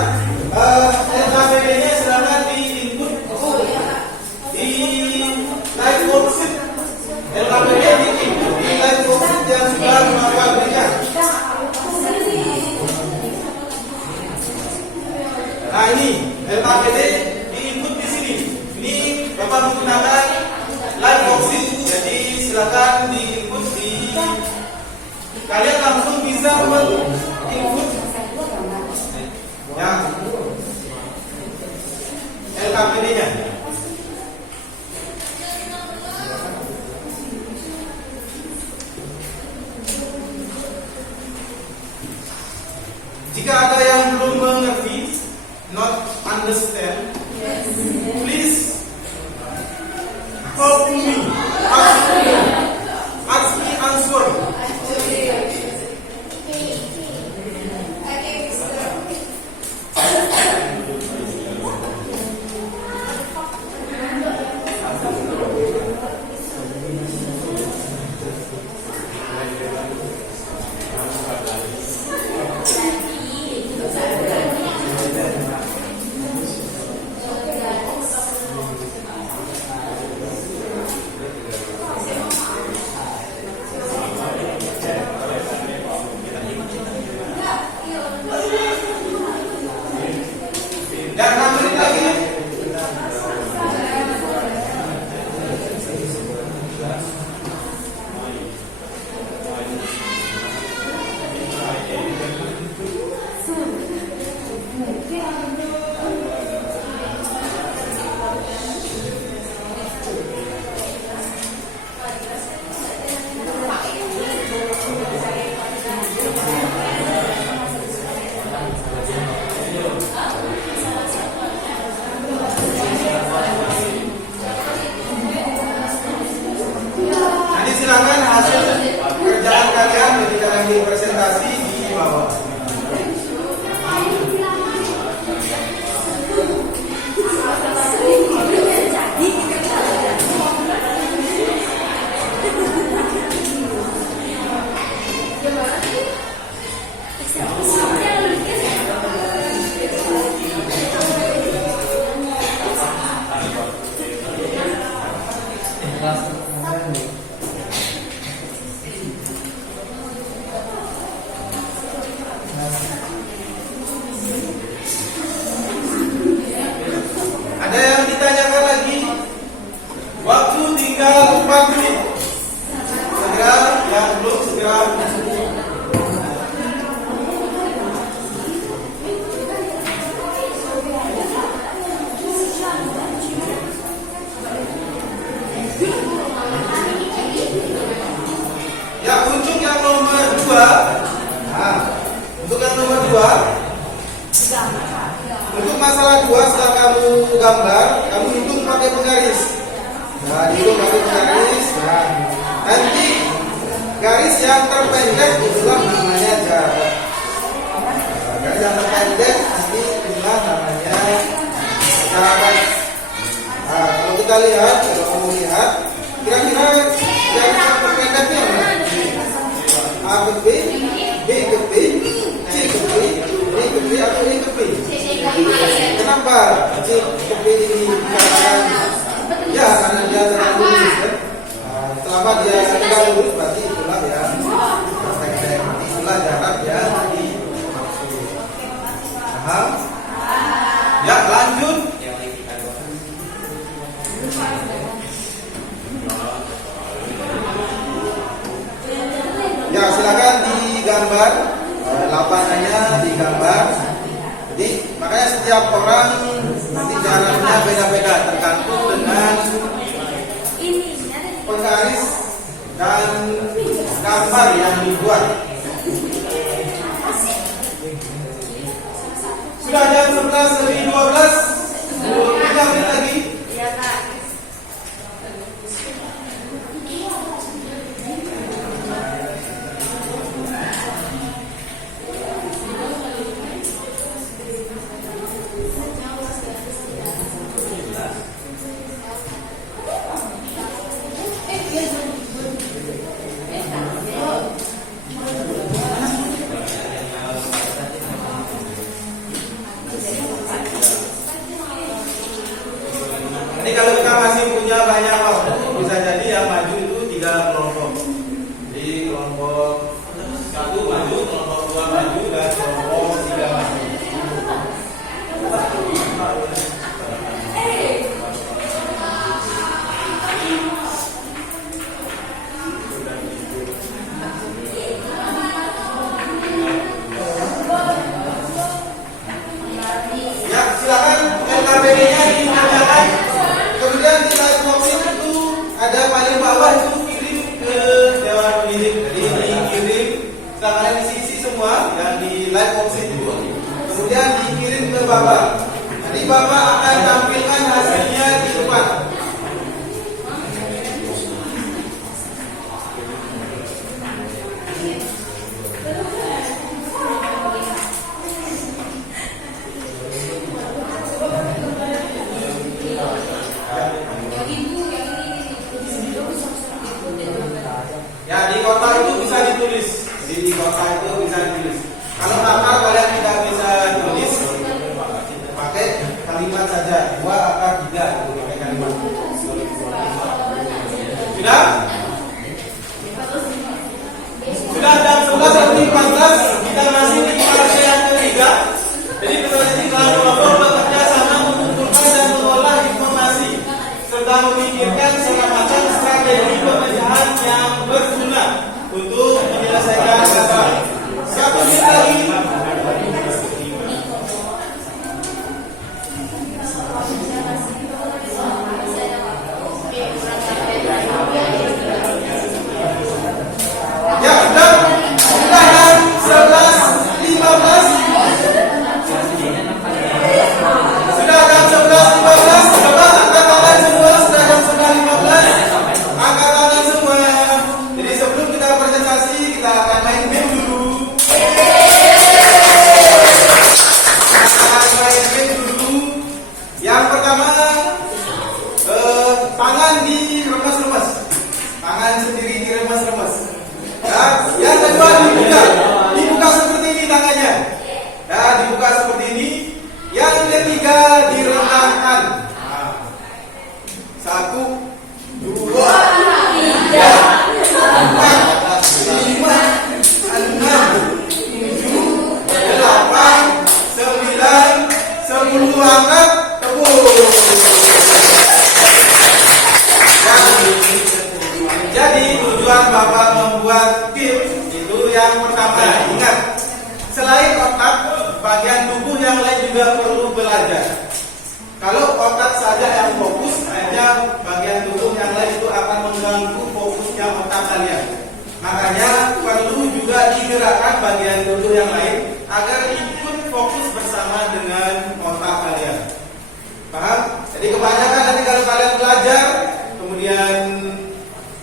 LKPD-nya silakan di input di live worksheet. LKPD di input di live worksheet yang sudah Bapak berikan. Nah ini LKPD di input di sini. Ini Bapak menggunakan live worksheet. Jadi silakan di input di. Kalian langsung bisa input ya LKPD-nya. Jika ada yang belum mengerti, not understand, please call me, ask me answer. Dan 6 menit lagi. Nanti silakan hasil kerjaan kalian ketika nanti presentasi di bawah. Ada yang ditanyakan lagi? Waktu tinggal 4 menit. Segera, yang belum segera. Ya, untuk yang nomor 2. Nah, untuk yang nomor 2. Untuk masalah 2 setelah kamu gambar, kamu hitung pakai penggaris. Nah, hitung pakai penggaris. Nah, nanti garis yang terpendek itulah namanya jarak. Nah, garis yang terpendek nanti itulah namanya jarak. Nah, kalau kita lihat, kalau kamu lihat, kira-kira garis yang terpendeknya mana? A ke B, B ke B, C ke B, D ke B atau E ke B? Kenapa C ke B ini dikatakan? Ya, karena dia tegak lurus kan? Nah, selama dia tegak lurus berarti itulah ya terpendek. Itulah jarak ya tadi. Paham? Ya, lanjut. Ya, silakan digambar lapangannya, digambar. Jadi makanya setiap orang nanti jaraknya beda-beda tergantung dengan penggaris dan gambar yang dibuat. Sudah jam 11:12. 3 menit lagi. Iya, Kak. Jadi kalau kita masih punya banyak waktu, bisa jadi yang maju itu 3 kelompok. Jadi kelompok 1 maju, kelompok 2 maju, dan kelompok 3 maju. Ya, silakan LKPD-nya dinyalakan. Kemudian di slide boxing itu ada paling bawah itu kirim ke Dewan Pendidik. Jadi dikirim, setelah kalian isi semua yang di live boxing itu, kemudian dikirim ke Bapak. Nanti Bapak akan tampilkan hasilnya di depan. Ya, di kota itu bisa ditulis. Di kota itu bisa ditulis. Kalau akar kalian tidak bisa tulis, pakai kalimat saja. 2 akar 3 itu pakai kalimat. Sudah? Sudah jam 11:14. Kita masih di fase yang ketiga. Jadi proses kelompok bekerja sama mengumpulkan dan mengolah informasi serta memikirkan segala macam strategi pemecahan yang berguna untuk menyelesaikan masalah. 1 menit lagi. Ya, sudah jam 11:15. Sudah jam 11:15. Coba angkat tangan semua. Sudah jam 11:15. Angkat tangan semua. Jadi sebelum kita presentasi, kita akan main game dulu. Kita akan main game dulu. Yang pertama, tangan diremas-remas. Tangan sendiri diremas-remas. Ya, yang kedua dibuka seperti ini tangannya. Ya, dibuka seperti ini. Yang ketiga direntangkan. 1, 2, 3, 4, 5, 6, 7, 8, 9, 10 angkat tepuk. Jadi tujuan Bapak membuat tim itu yang pertama, ingat, selain otak, bagian tubuh yang lain juga perlu belajar. Kalau otak saja yang fokus, hanya bagian tubuh yang lain itu akan mengganggu fokusnya otak kalian. Makanya perlu juga digerakkan bagian tubuh yang lain agar ikut fokus bersama dengan otak kalian. Paham? Jadi kebanyakan nanti kalau kalian belajar, kemudian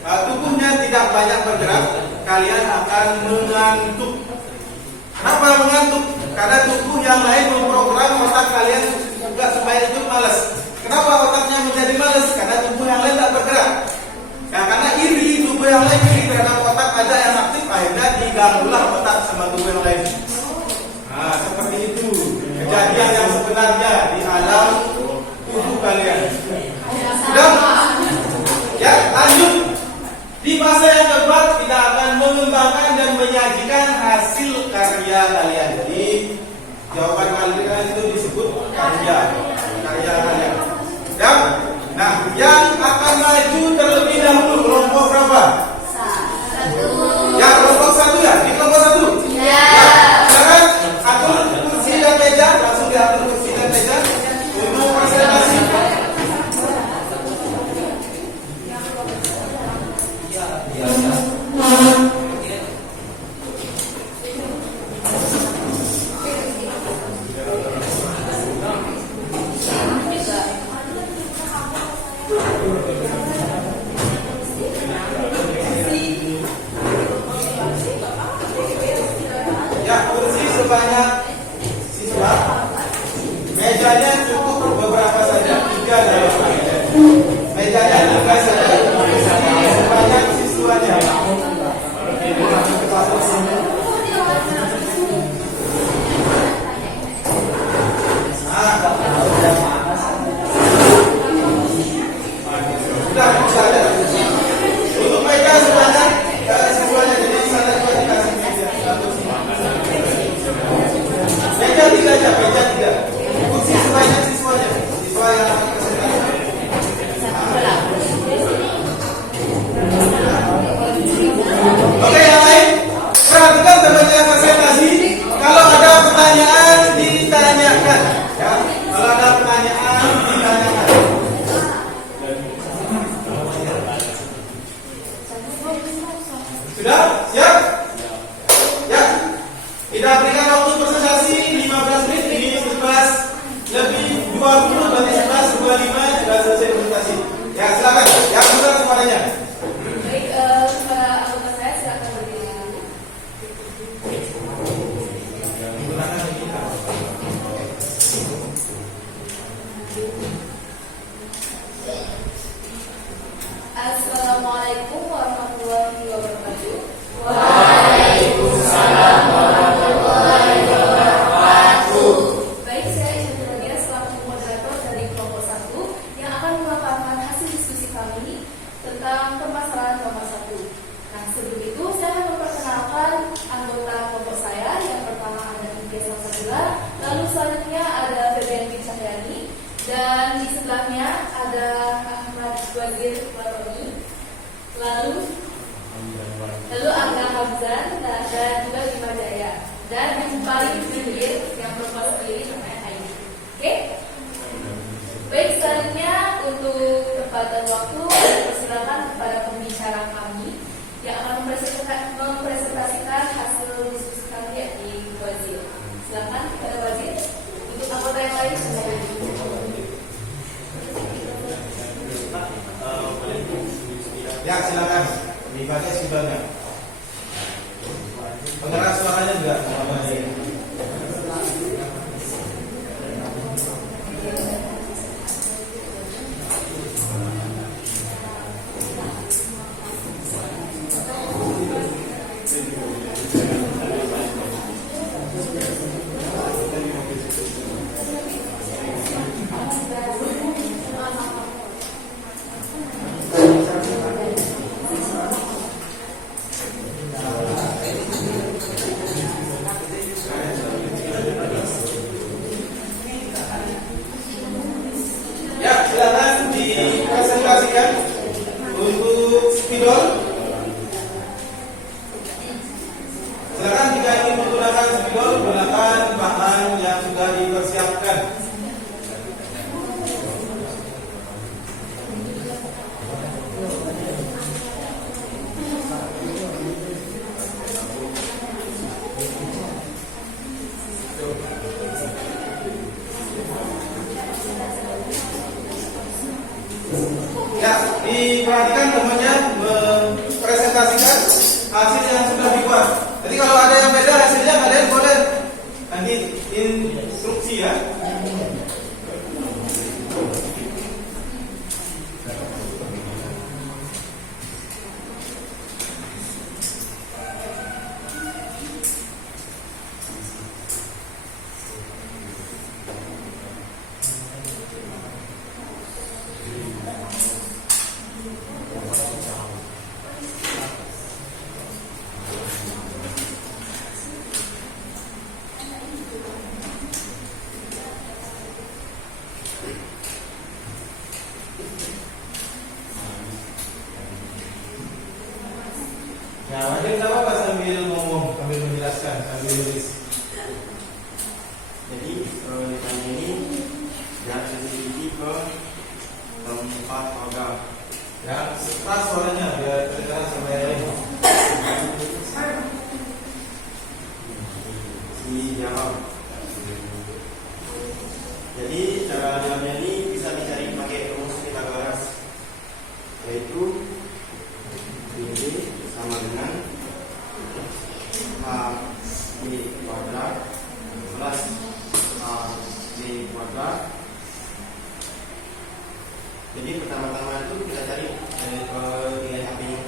tubuhnya tidak banyak bergerak, kalian akan mengantuk. Kenapa mengantuk? Karena tubuh yang lain memprogram otak kalian juga supaya ikut malas. Kenapa otaknya menjadi malas? Karena tubuh yang lain tidak bergerak. Ya, karena iri, tubuh yang lain iri terhadap otak aja yang aktif, akhirnya diganggulah otak sama tubuh yang lain. Nah, seperti itu kejadian yang sebenarnya di alam tubuh kalian. Sudah? Ya, lanjut. Di fase yang keempat kita akan mengembangkan dan menyajikan hasil karya kalian. Jadi jawaban kalian itu disebut karya kalian. Ya. Nah, yang akan maju terlebih dahulu kelompok berapa? 1. Ya, kelompok 1 ya. Di kelompok 1. Ya. Silakan atur kursi dan meja, langsung diatur kursi dan meja untuk presentasi. Siap? Mejanya cukup beberapa saja, 3 dalam meja. Mejanya 3 saja, banyak siswanya. Sudah saja. Untuk meja sebanyak siswanya, jadi sana juga dikasih meja. Meja 3 aja, meja 3. Kursi sebanyak siswanya. Siswa yang akan presentasi. Oke, yang lain perhatikan teman-teman presentasi. Kalau ada pertanyaan ditanyakan, ya. Kalau ada pertanyaan ditanyakan. Sudah? Siap? Ya. Kita berikan waktu presentasi 15 menit. Ini 11 lebih 20, berarti 11.25 sudah selesai presentasi. Ya, silakan. Yang besar suaranya. Baik, para anggota saya silakan berdiri dulu. Assalamualaikum warahmatullahi wabarakatuh. Waalaikumsalam warahmatullahi wabarakatuh. Baik, saya Ibu Nadia selaku moderator dari kelompok 1 yang akan memaparkan hasil diskusi kami tentang permasalahan nomor 1. Nah, sebelum itu saya akan memperkenalkan anggota kelompok saya. Yang pertama ada India Safadila, lalu selanjutnya ada Febrian bin Cahyani, dan di sebelahnya ada Ahmad Wazir Waroni, lalu Angga Hamzan dan juga Bima Jaya, dan yang paling pinggir yang perempuan sendiri namanya Aini. Oke? Baik, selanjutnya untuk tempatan waktu persilakan kepada pembicara kami yang akan mempresentasikan hasil diskusi kami yakni Wazir. Silakan kepada Wazir. Untuk anggota yang lain semoga Ya, silakan. Dipakai simbolnya. Pengeras suaranya juga sama ini. Ya, silakan dipresentasikan untuk spidol. Silakan jika ingin menggunakan spidol, gunakan bahan yang sudah dipersiapkan. Ya, diperhatikan temannya mempresentasikan hasil yang sudah dibuat. Jadi kalau ada yang beda hasilnya, kalian boleh nanti instruksi ya. Ya, mungkin tidak apa-apa sambil ngomong, sambil menjelaskan, sambil nulis. Jadi ditanya ini yang sensitivity ke tempat program. Ya, keras suaranya biar terdengar sama yang lain. Dijawab. Jadi cara jawabnya ini bisa dicari pakai rumus Pythagoras, yaitu BD sama dengan A B kuadrat plus Jadi pertama-tama itu kita cari nilai HP-nya.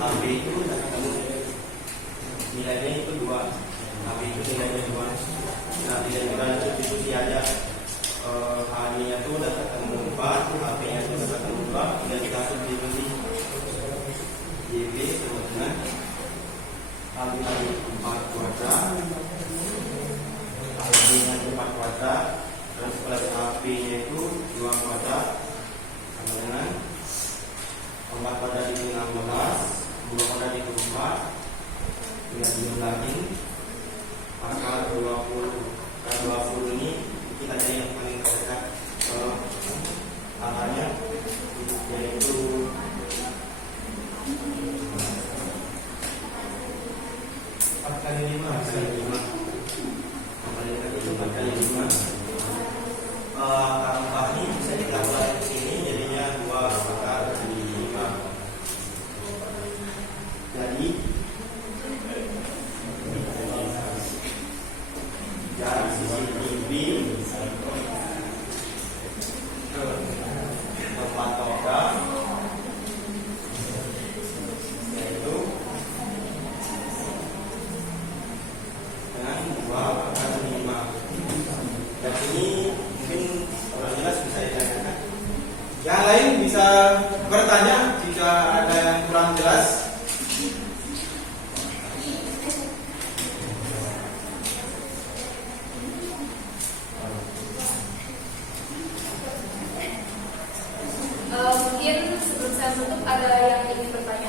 AB itu nilainya itu 2, AB itu nilainya 2. Nah, tidak kita substitusi aja. A-nya itu dapat ketemu 4, AB-nya itu dapat ketemu 2, dan kita substitusi YB sama dengan AB 4 kuadrat, AB-nya itu 4 kuadrat, terus plus AB-nya itu 2 kuadrat sama dengan 4 kuadrat itu 16, 2 kuadrat itu 4, tinggal dijumlahin, maka 20 ini kita cari yang paling terdekat angkanya, yaitu 4 kali 5, 4 kali 5. Yang paling dekat itu 4 kali 5. Angka ini bisa dilakukan di sini, jadinya 2 kali 5. Jadi dari sisi B ke tempat toga yaitu dengan 2 kali 5. Dan ini mungkin orang jelas bisa ditanyakan. Yang lain bisa bertanya jika ada yang kurang jelas. Mungkin sebelum saya tutup ada yang ingin bertanya?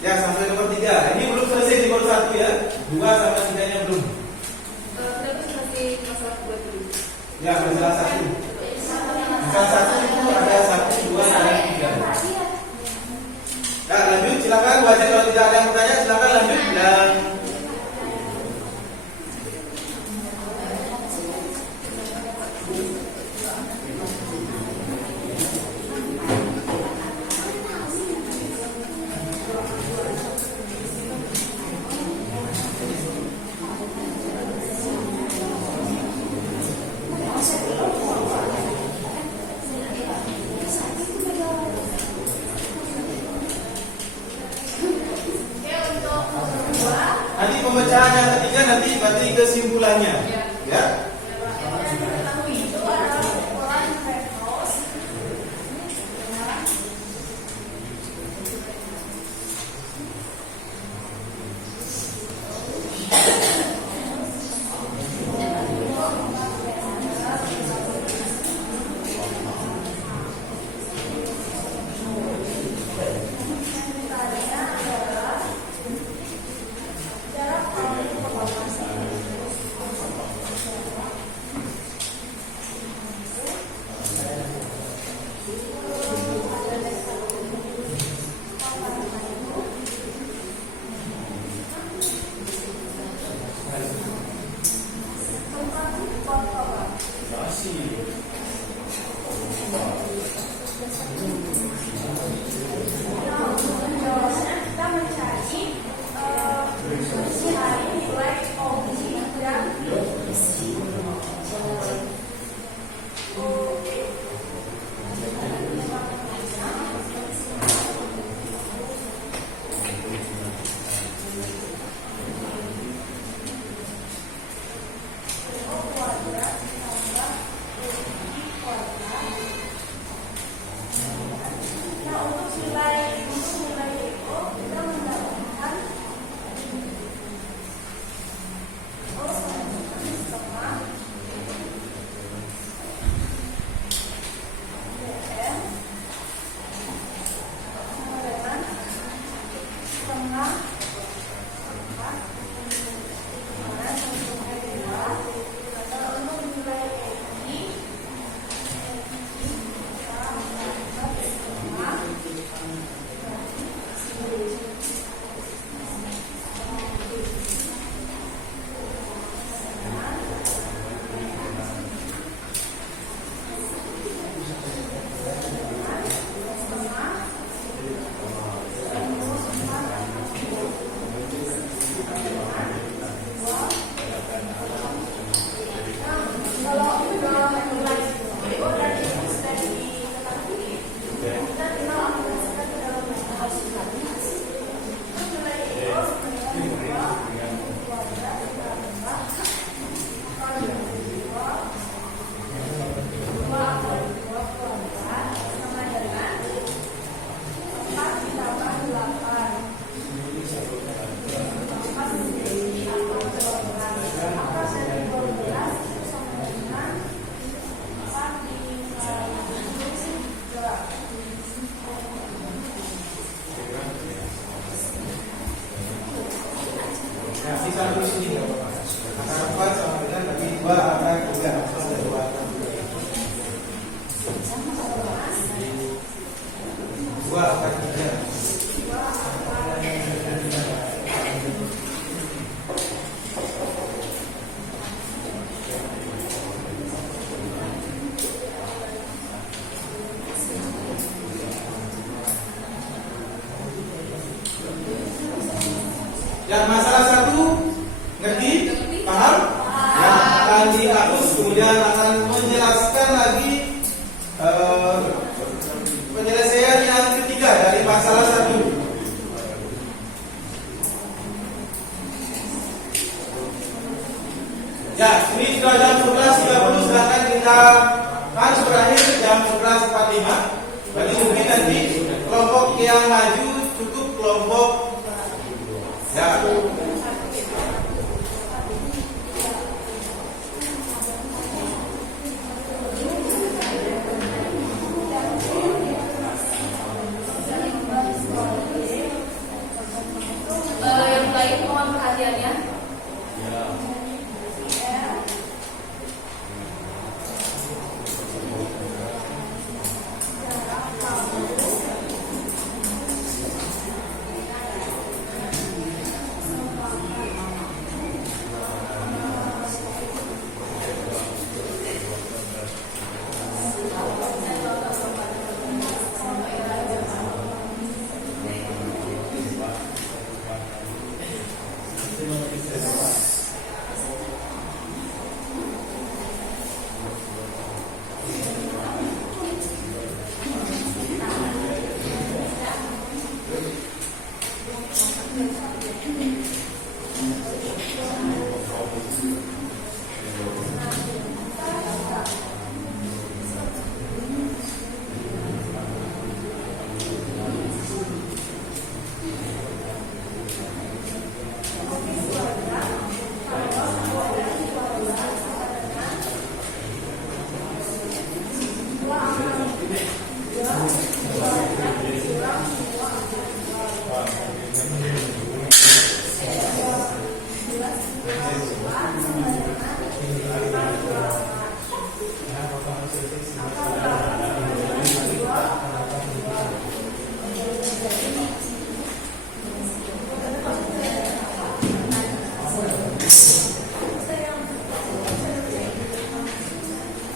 Ya, sampai nomor 3. Ini belum selesai di nomor 1 ya. 2 sama 3-nya belum. Terus masih masalah buat dulu. Ya, masalah 1. Masalah 1 itu ada 1, 2, dan 3. Ya, lanjut. Silakan Bu Aceh, kalau tidak ada yang bertanya, silakan lanjut. Dan nanti pemecahan yang ketiga nanti berarti kesimpulannya. Ya. si satu di sini nggak apa-apa. Antara 4 sama dengan tapi 2 akan 3. Ada 2 akan 3. 2 akan 3. Yang masalah 1 ngerti? Paham? Yang akan dihapus kemudian akan menjelaskan lagi penyelesaian yang ketiga dari masalah 1. Ya, ini sudah jam 11.30, silahkan kita harus berakhir jam 11.45. Berarti mungkin nanti kelompok yang maju cukup kelompok ya. Yang lain mohon perhatiannya.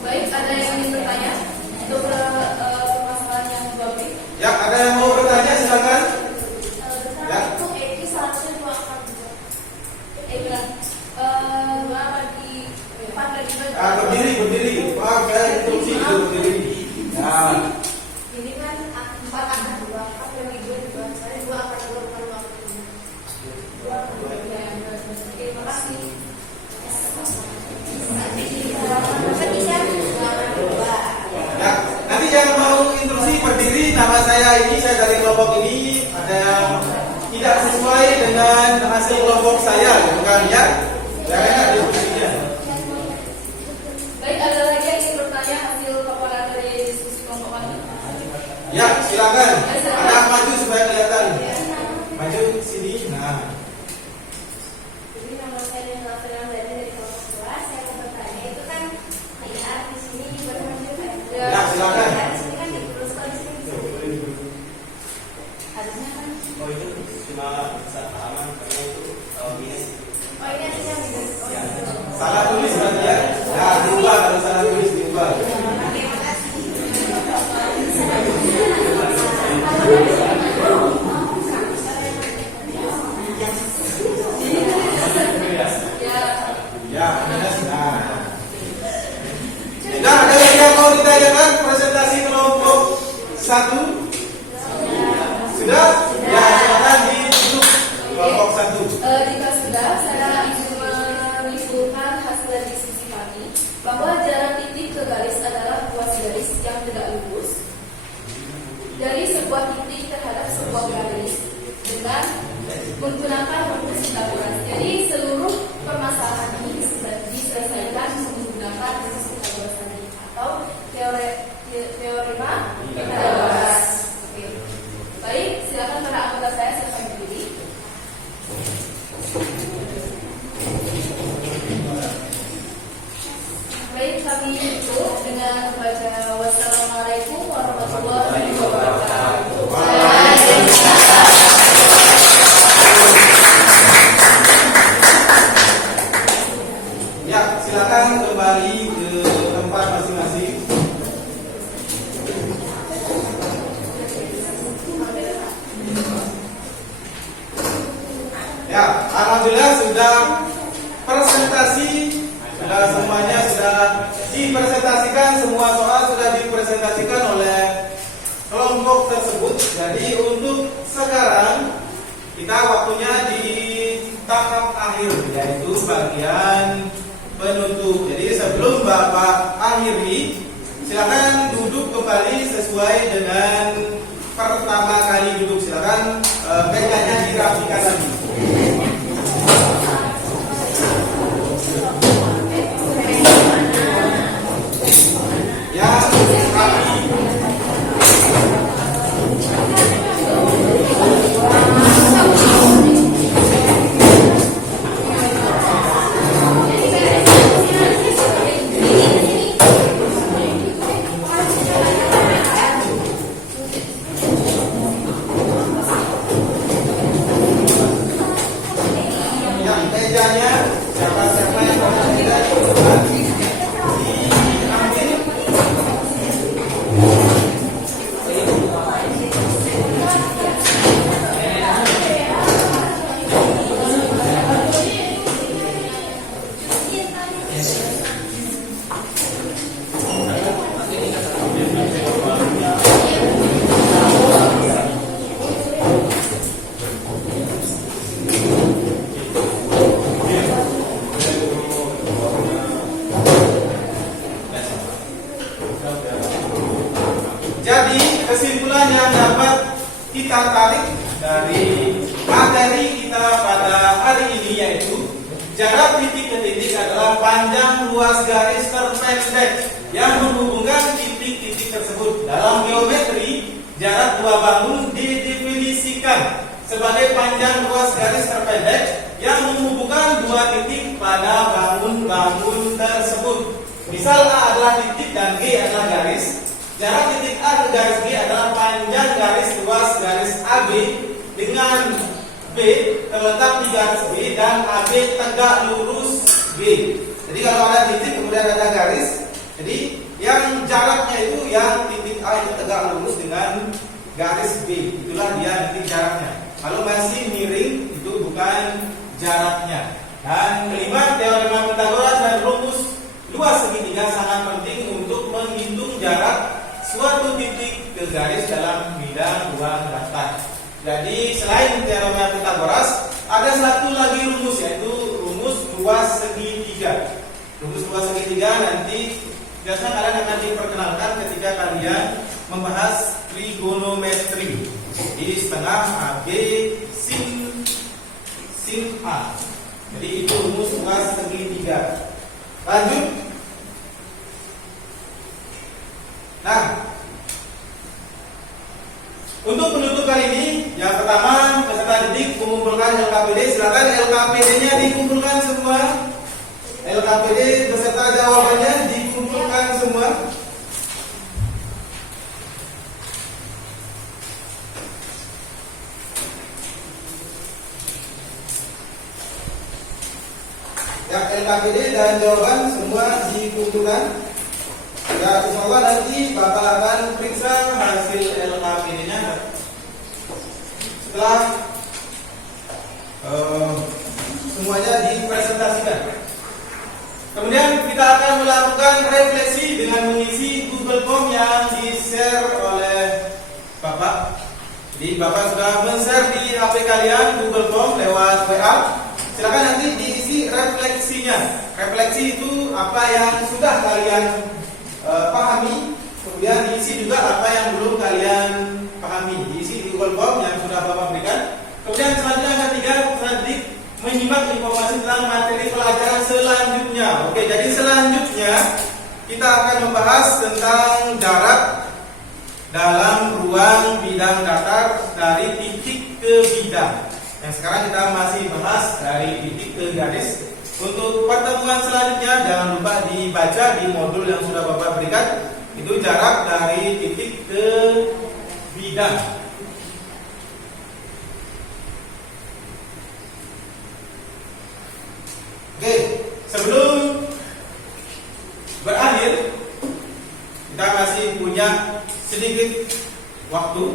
Baik, ada yang ingin bertanya untuk permasalahan yang dua beri? Ya, ada yang mau bertanya silakan. Ya. Untuk Eki seharusnya 2 akan bilang 2 akan di depan dan di belakang. Berdiri. Maaf, saya instruksi itu berdiri. Nah, Ini kan 4 akan 2, apa yang di 2 saya 2 akan 2 bukan 2 akan 2. Terima kasih. ya, nanti yang mau instruksi berdiri, nama saya dari kelompok ini ada yang tidak sesuai dengan hasil kelompok saya, bukan ya? Jangan ada diskusinya. Baik, ada lagi yang ingin bertanya hasil paparan dari diskusi kelompok kami? Ya, silakan. Ada maju supaya kelihatan. Maju sini. Nah, Jadi nama saya Nela Fernanda dari kelompok 2. Saya mau bertanya, itu kan ya di sini bermaju kan? ya silakan. Di sini kan diteruskan di sini. Harusnya kan. Oh itu cuma bisa aman karena itu minus. Oh ini artinya minus. Oh Ya. gitu. Salah tulis berarti ya. Ya, diubah kalau salah tulis diubah. Terima kasih. Ya, sudah presentasi, semuanya sudah dipresentasikan, semua soal sudah dipresentasikan oleh kelompok tersebut. Jadi untuk sekarang kita waktunya di tahap akhir, yaitu bagian penutup. Jadi sebelum Bapak akhiri, silakan duduk kembali sesuai dengan pertama kali duduk. Silakan mejanya dirapikan lagi. Ya, rapi. Jadi kesimpulan yang dapat kita tarik dari materi kita pada hari ini yaitu jarak titik ke titik adalah panjang luas garis terpendek yang menghubungkan titik-titik tersebut. Dalam geometri, jarak dua bangun didefinisikan sebagai panjang luas garis terpendek yang menghubungkan dua titik pada bangun-bangun tersebut. Misal A adalah titik dan G adalah garis. Jarak titik A ke garis G adalah panjang garis luas garis AB dengan B terletak di garis B dan AB tegak lurus B. Jadi kalau ada titik kemudian ada garis, jadi yang jaraknya itu yang titik A itu tegak lurus dengan garis B, itulah dia titik jaraknya. Kalau masih miring itu bukan jaraknya. Dan kelima, teorema Pythagoras dan rumus luas segitiga sangat penting untuk menghitung jarak suatu titik ke garis dalam bidang ruang datar. Jadi selain teorema Pythagoras, ada satu lagi rumus yaitu rumus luas segitiga. Rumus luas segitiga nanti biasanya kalian akan diperkenalkan ketika kalian membahas trigonometri. Jadi setengah AB sin A. Jadi itu rumus luas segitiga. Lanjut. Nah, untuk penutup kali ini, yang pertama peserta didik mengumpulkan LKPD. Silakan LKPD-nya dikumpulkan semua. LKPD beserta jawabannya dikumpulkan semua. Ya, LKPD dan jawaban semua dikumpulkan. Ya, insyaallah nanti Bapak akan periksa hasil LKPD-nya setelah semuanya dipresentasikan. Kemudian kita akan melakukan refleksi dengan mengisi Google Form yang di-share oleh Bapak. Jadi Bapak sudah men-share di HP kalian Google Form lewat WA. Silakan nanti diisi refleksinya. Refleksi itu apa yang sudah kalian pahami, kemudian diisi juga apa yang belum kalian pahami. Diisi di Google Form yang sudah Bapak berikan. Kemudian selanjutnya yang ketiga, tadi menyimak informasi tentang materi pelajaran selanjutnya. Oke, jadi selanjutnya kita akan membahas tentang jarak dalam ruang bidang datar dari titik ke bidang. Yang sekarang kita masih bahas dari titik ke garis. Untuk pertemuan selanjutnya jangan lupa dibaca di modul yang sudah Bapak berikan. Itu jarak dari titik ke bidang. Oke, sebelum berakhir kita masih punya sedikit waktu.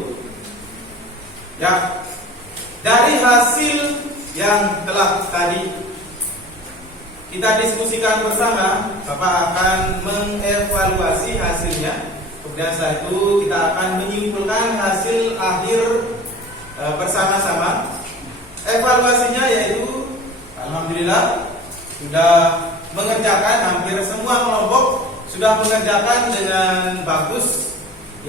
Ya, dari hasil yang telah tadi kita diskusikan bersama, Bapak akan mengevaluasi hasilnya. Kemudian setelah itu kita akan menyimpulkan hasil akhir bersama-sama. Evaluasinya yaitu alhamdulillah sudah mengerjakan, hampir semua kelompok sudah mengerjakan dengan bagus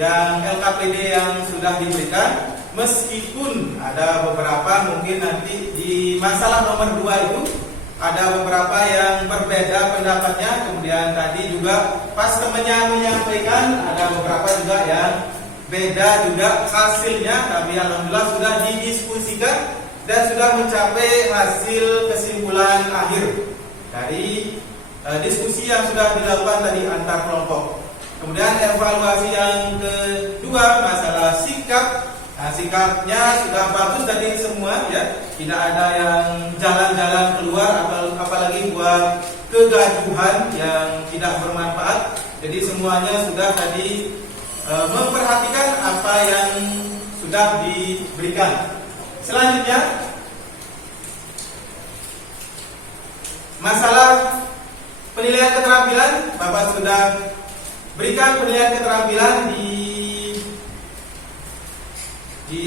yang LKPD yang sudah diberikan. Meskipun ada beberapa mungkin nanti di masalah nomor 2 itu ada beberapa yang berbeda pendapatnya. Kemudian tadi juga pas temannya menyampaikan ada beberapa juga yang beda juga hasilnya. Tapi alhamdulillah sudah didiskusikan dan sudah mencapai hasil kesimpulan akhir dari diskusi yang sudah dilakukan tadi antar kelompok. Kemudian evaluasi yang kedua masalah sikap. Nah, sikapnya sudah bagus tadi semua ya, tidak ada yang jalan-jalan keluar apalagi buat kegaduhan yang tidak bermanfaat. Jadi semuanya sudah tadi memperhatikan apa yang sudah diberikan. Selanjutnya masalah penilaian keterampilan, Bapak sudah berikan penilaian keterampilan di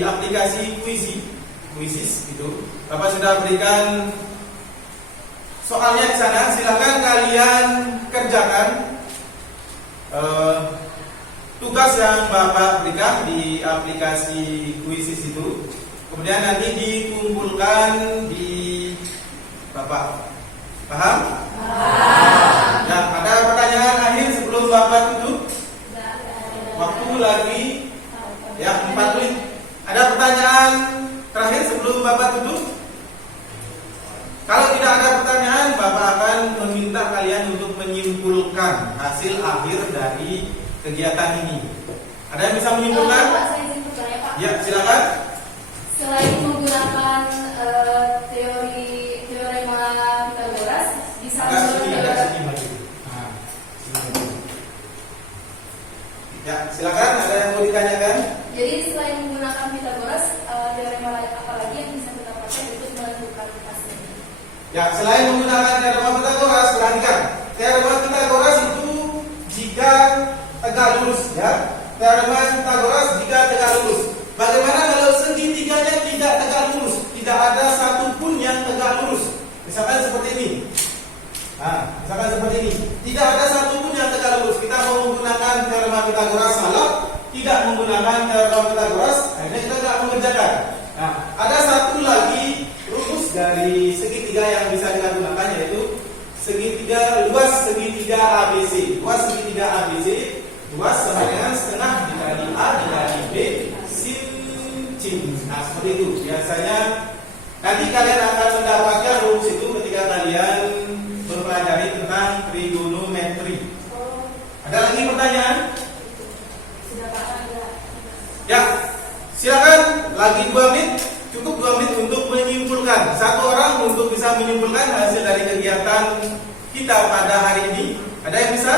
aplikasi Quizzes itu. Bapak sudah berikan soalnya di sana. Silakan kalian kerjakan tugas yang Bapak berikan di aplikasi Quizzes itu. Kemudian nanti dikumpulkan di Bapak. Paham? Ya, ada pertanyaan akhir sebelum Bapak tutup? Waktu lagi ya 4 menit. Ada pertanyaan terakhir sebelum Bapak tutup? Kalau tidak ada pertanyaan, Bapak akan meminta kalian untuk menyimpulkan hasil akhir dari kegiatan ini. Ada yang bisa menyimpulkan? Pak, saya simpulkan ya, Pak. Ya, silakan. Selain menggunakan teorema Pythagoras, bisa Ya, silakan. Ada yang mau ditanyakan? Jadi selain menggunakan Pythagoras, teorema apa lagi yang bisa kita pakai untuk menentukan hasilnya? Ya, selain menggunakan teorema Pythagoras, perhatikan. Teorema Pythagoras itu jika tegak lurus, ya. Teorema Pythagoras jika tegak lurus. Bagaimana kalau segitiganya tidak tegak lurus? Tidak ada satupun yang tegak lurus. Misalkan seperti ini. Nah, misalkan seperti ini. Tidak ada satupun yang tegak lurus. Kita mau menggunakan teorema Pythagoras salah, tidak menggunakan teorema Pythagoras, akhirnya kita tidak mengerjakan. Nah, ada satu lagi rumus dari segitiga yang bisa kita gunakan, yaitu segitiga luas segitiga ABC. Luas segitiga ABC, luas sama dengan setengah dikali A dikali B sin cin. Nah, seperti itu. Biasanya nanti kalian akan mendapatkan rumus itu ketika kalian mempelajari tentang trigonometri. Ada lagi pertanyaan? Ya, silakan. Lagi 2 menit. Cukup 2 menit untuk menyimpulkan. Satu orang untuk bisa menyimpulkan hasil dari kegiatan kita pada hari ini. Ada yang bisa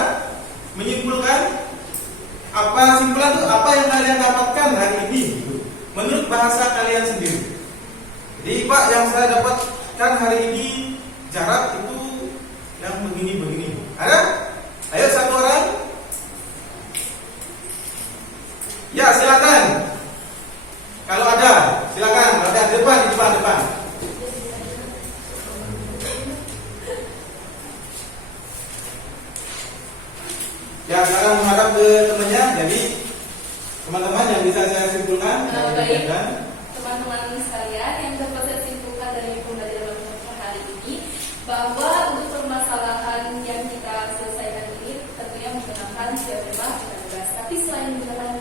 menyimpulkan apa simpulan itu, apa yang kalian dapatkan hari ini menurut bahasa kalian sendiri. Jadi Pak, yang saya dapatkan hari ini jarak itu yang begini-begini. Ada? Ayo satu orang. Ya, silakan. Kalau ada, silakan. Kalau ada depan. Ya, sekarang menghadap ke temannya. Jadi teman-teman yang bisa saya simpulkan. Baik, teman-teman sekalian, yang dapat saya simpulkan dari pembelajaran hari ini bahwa untuk permasalahan yang kita selesaikan ini tentunya menggunakan teorema Pythagoras. Tapi selain menggunakan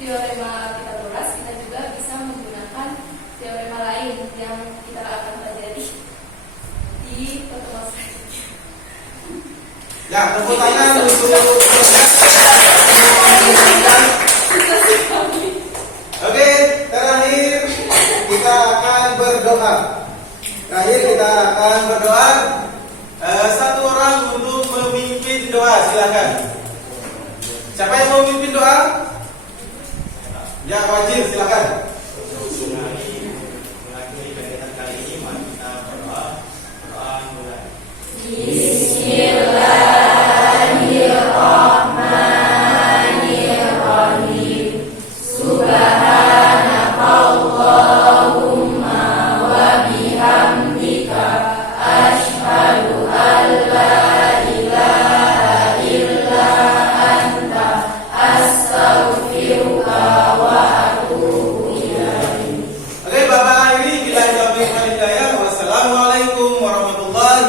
teorema Pythagoras, kita juga bisa menggunakan teorema lain yang kita akan pelajari di pertemuan selanjutnya. Ya, tepuk tangan untuk Oke, terakhir kita akan berdoa. Satu orang untuk memimpin doa, silakan. Siapa yang mau memimpin doa? Ya, wajib, silakan. Mengakhiri kegiatan kali ini, mari kita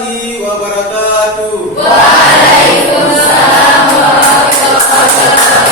warahmatullahi wabarakatuh. Waalaikumsalam warahmatullahi wabarakatuh.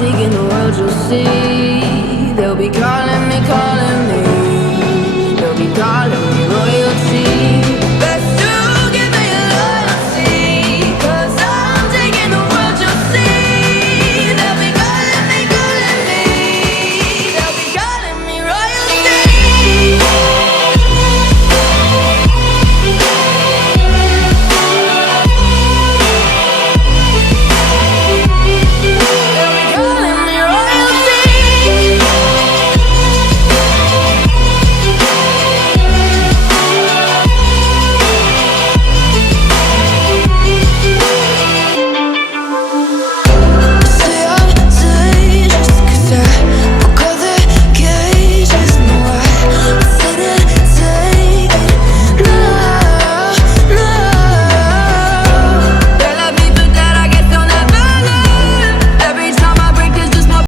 Taking the world, you'll see they'll be caught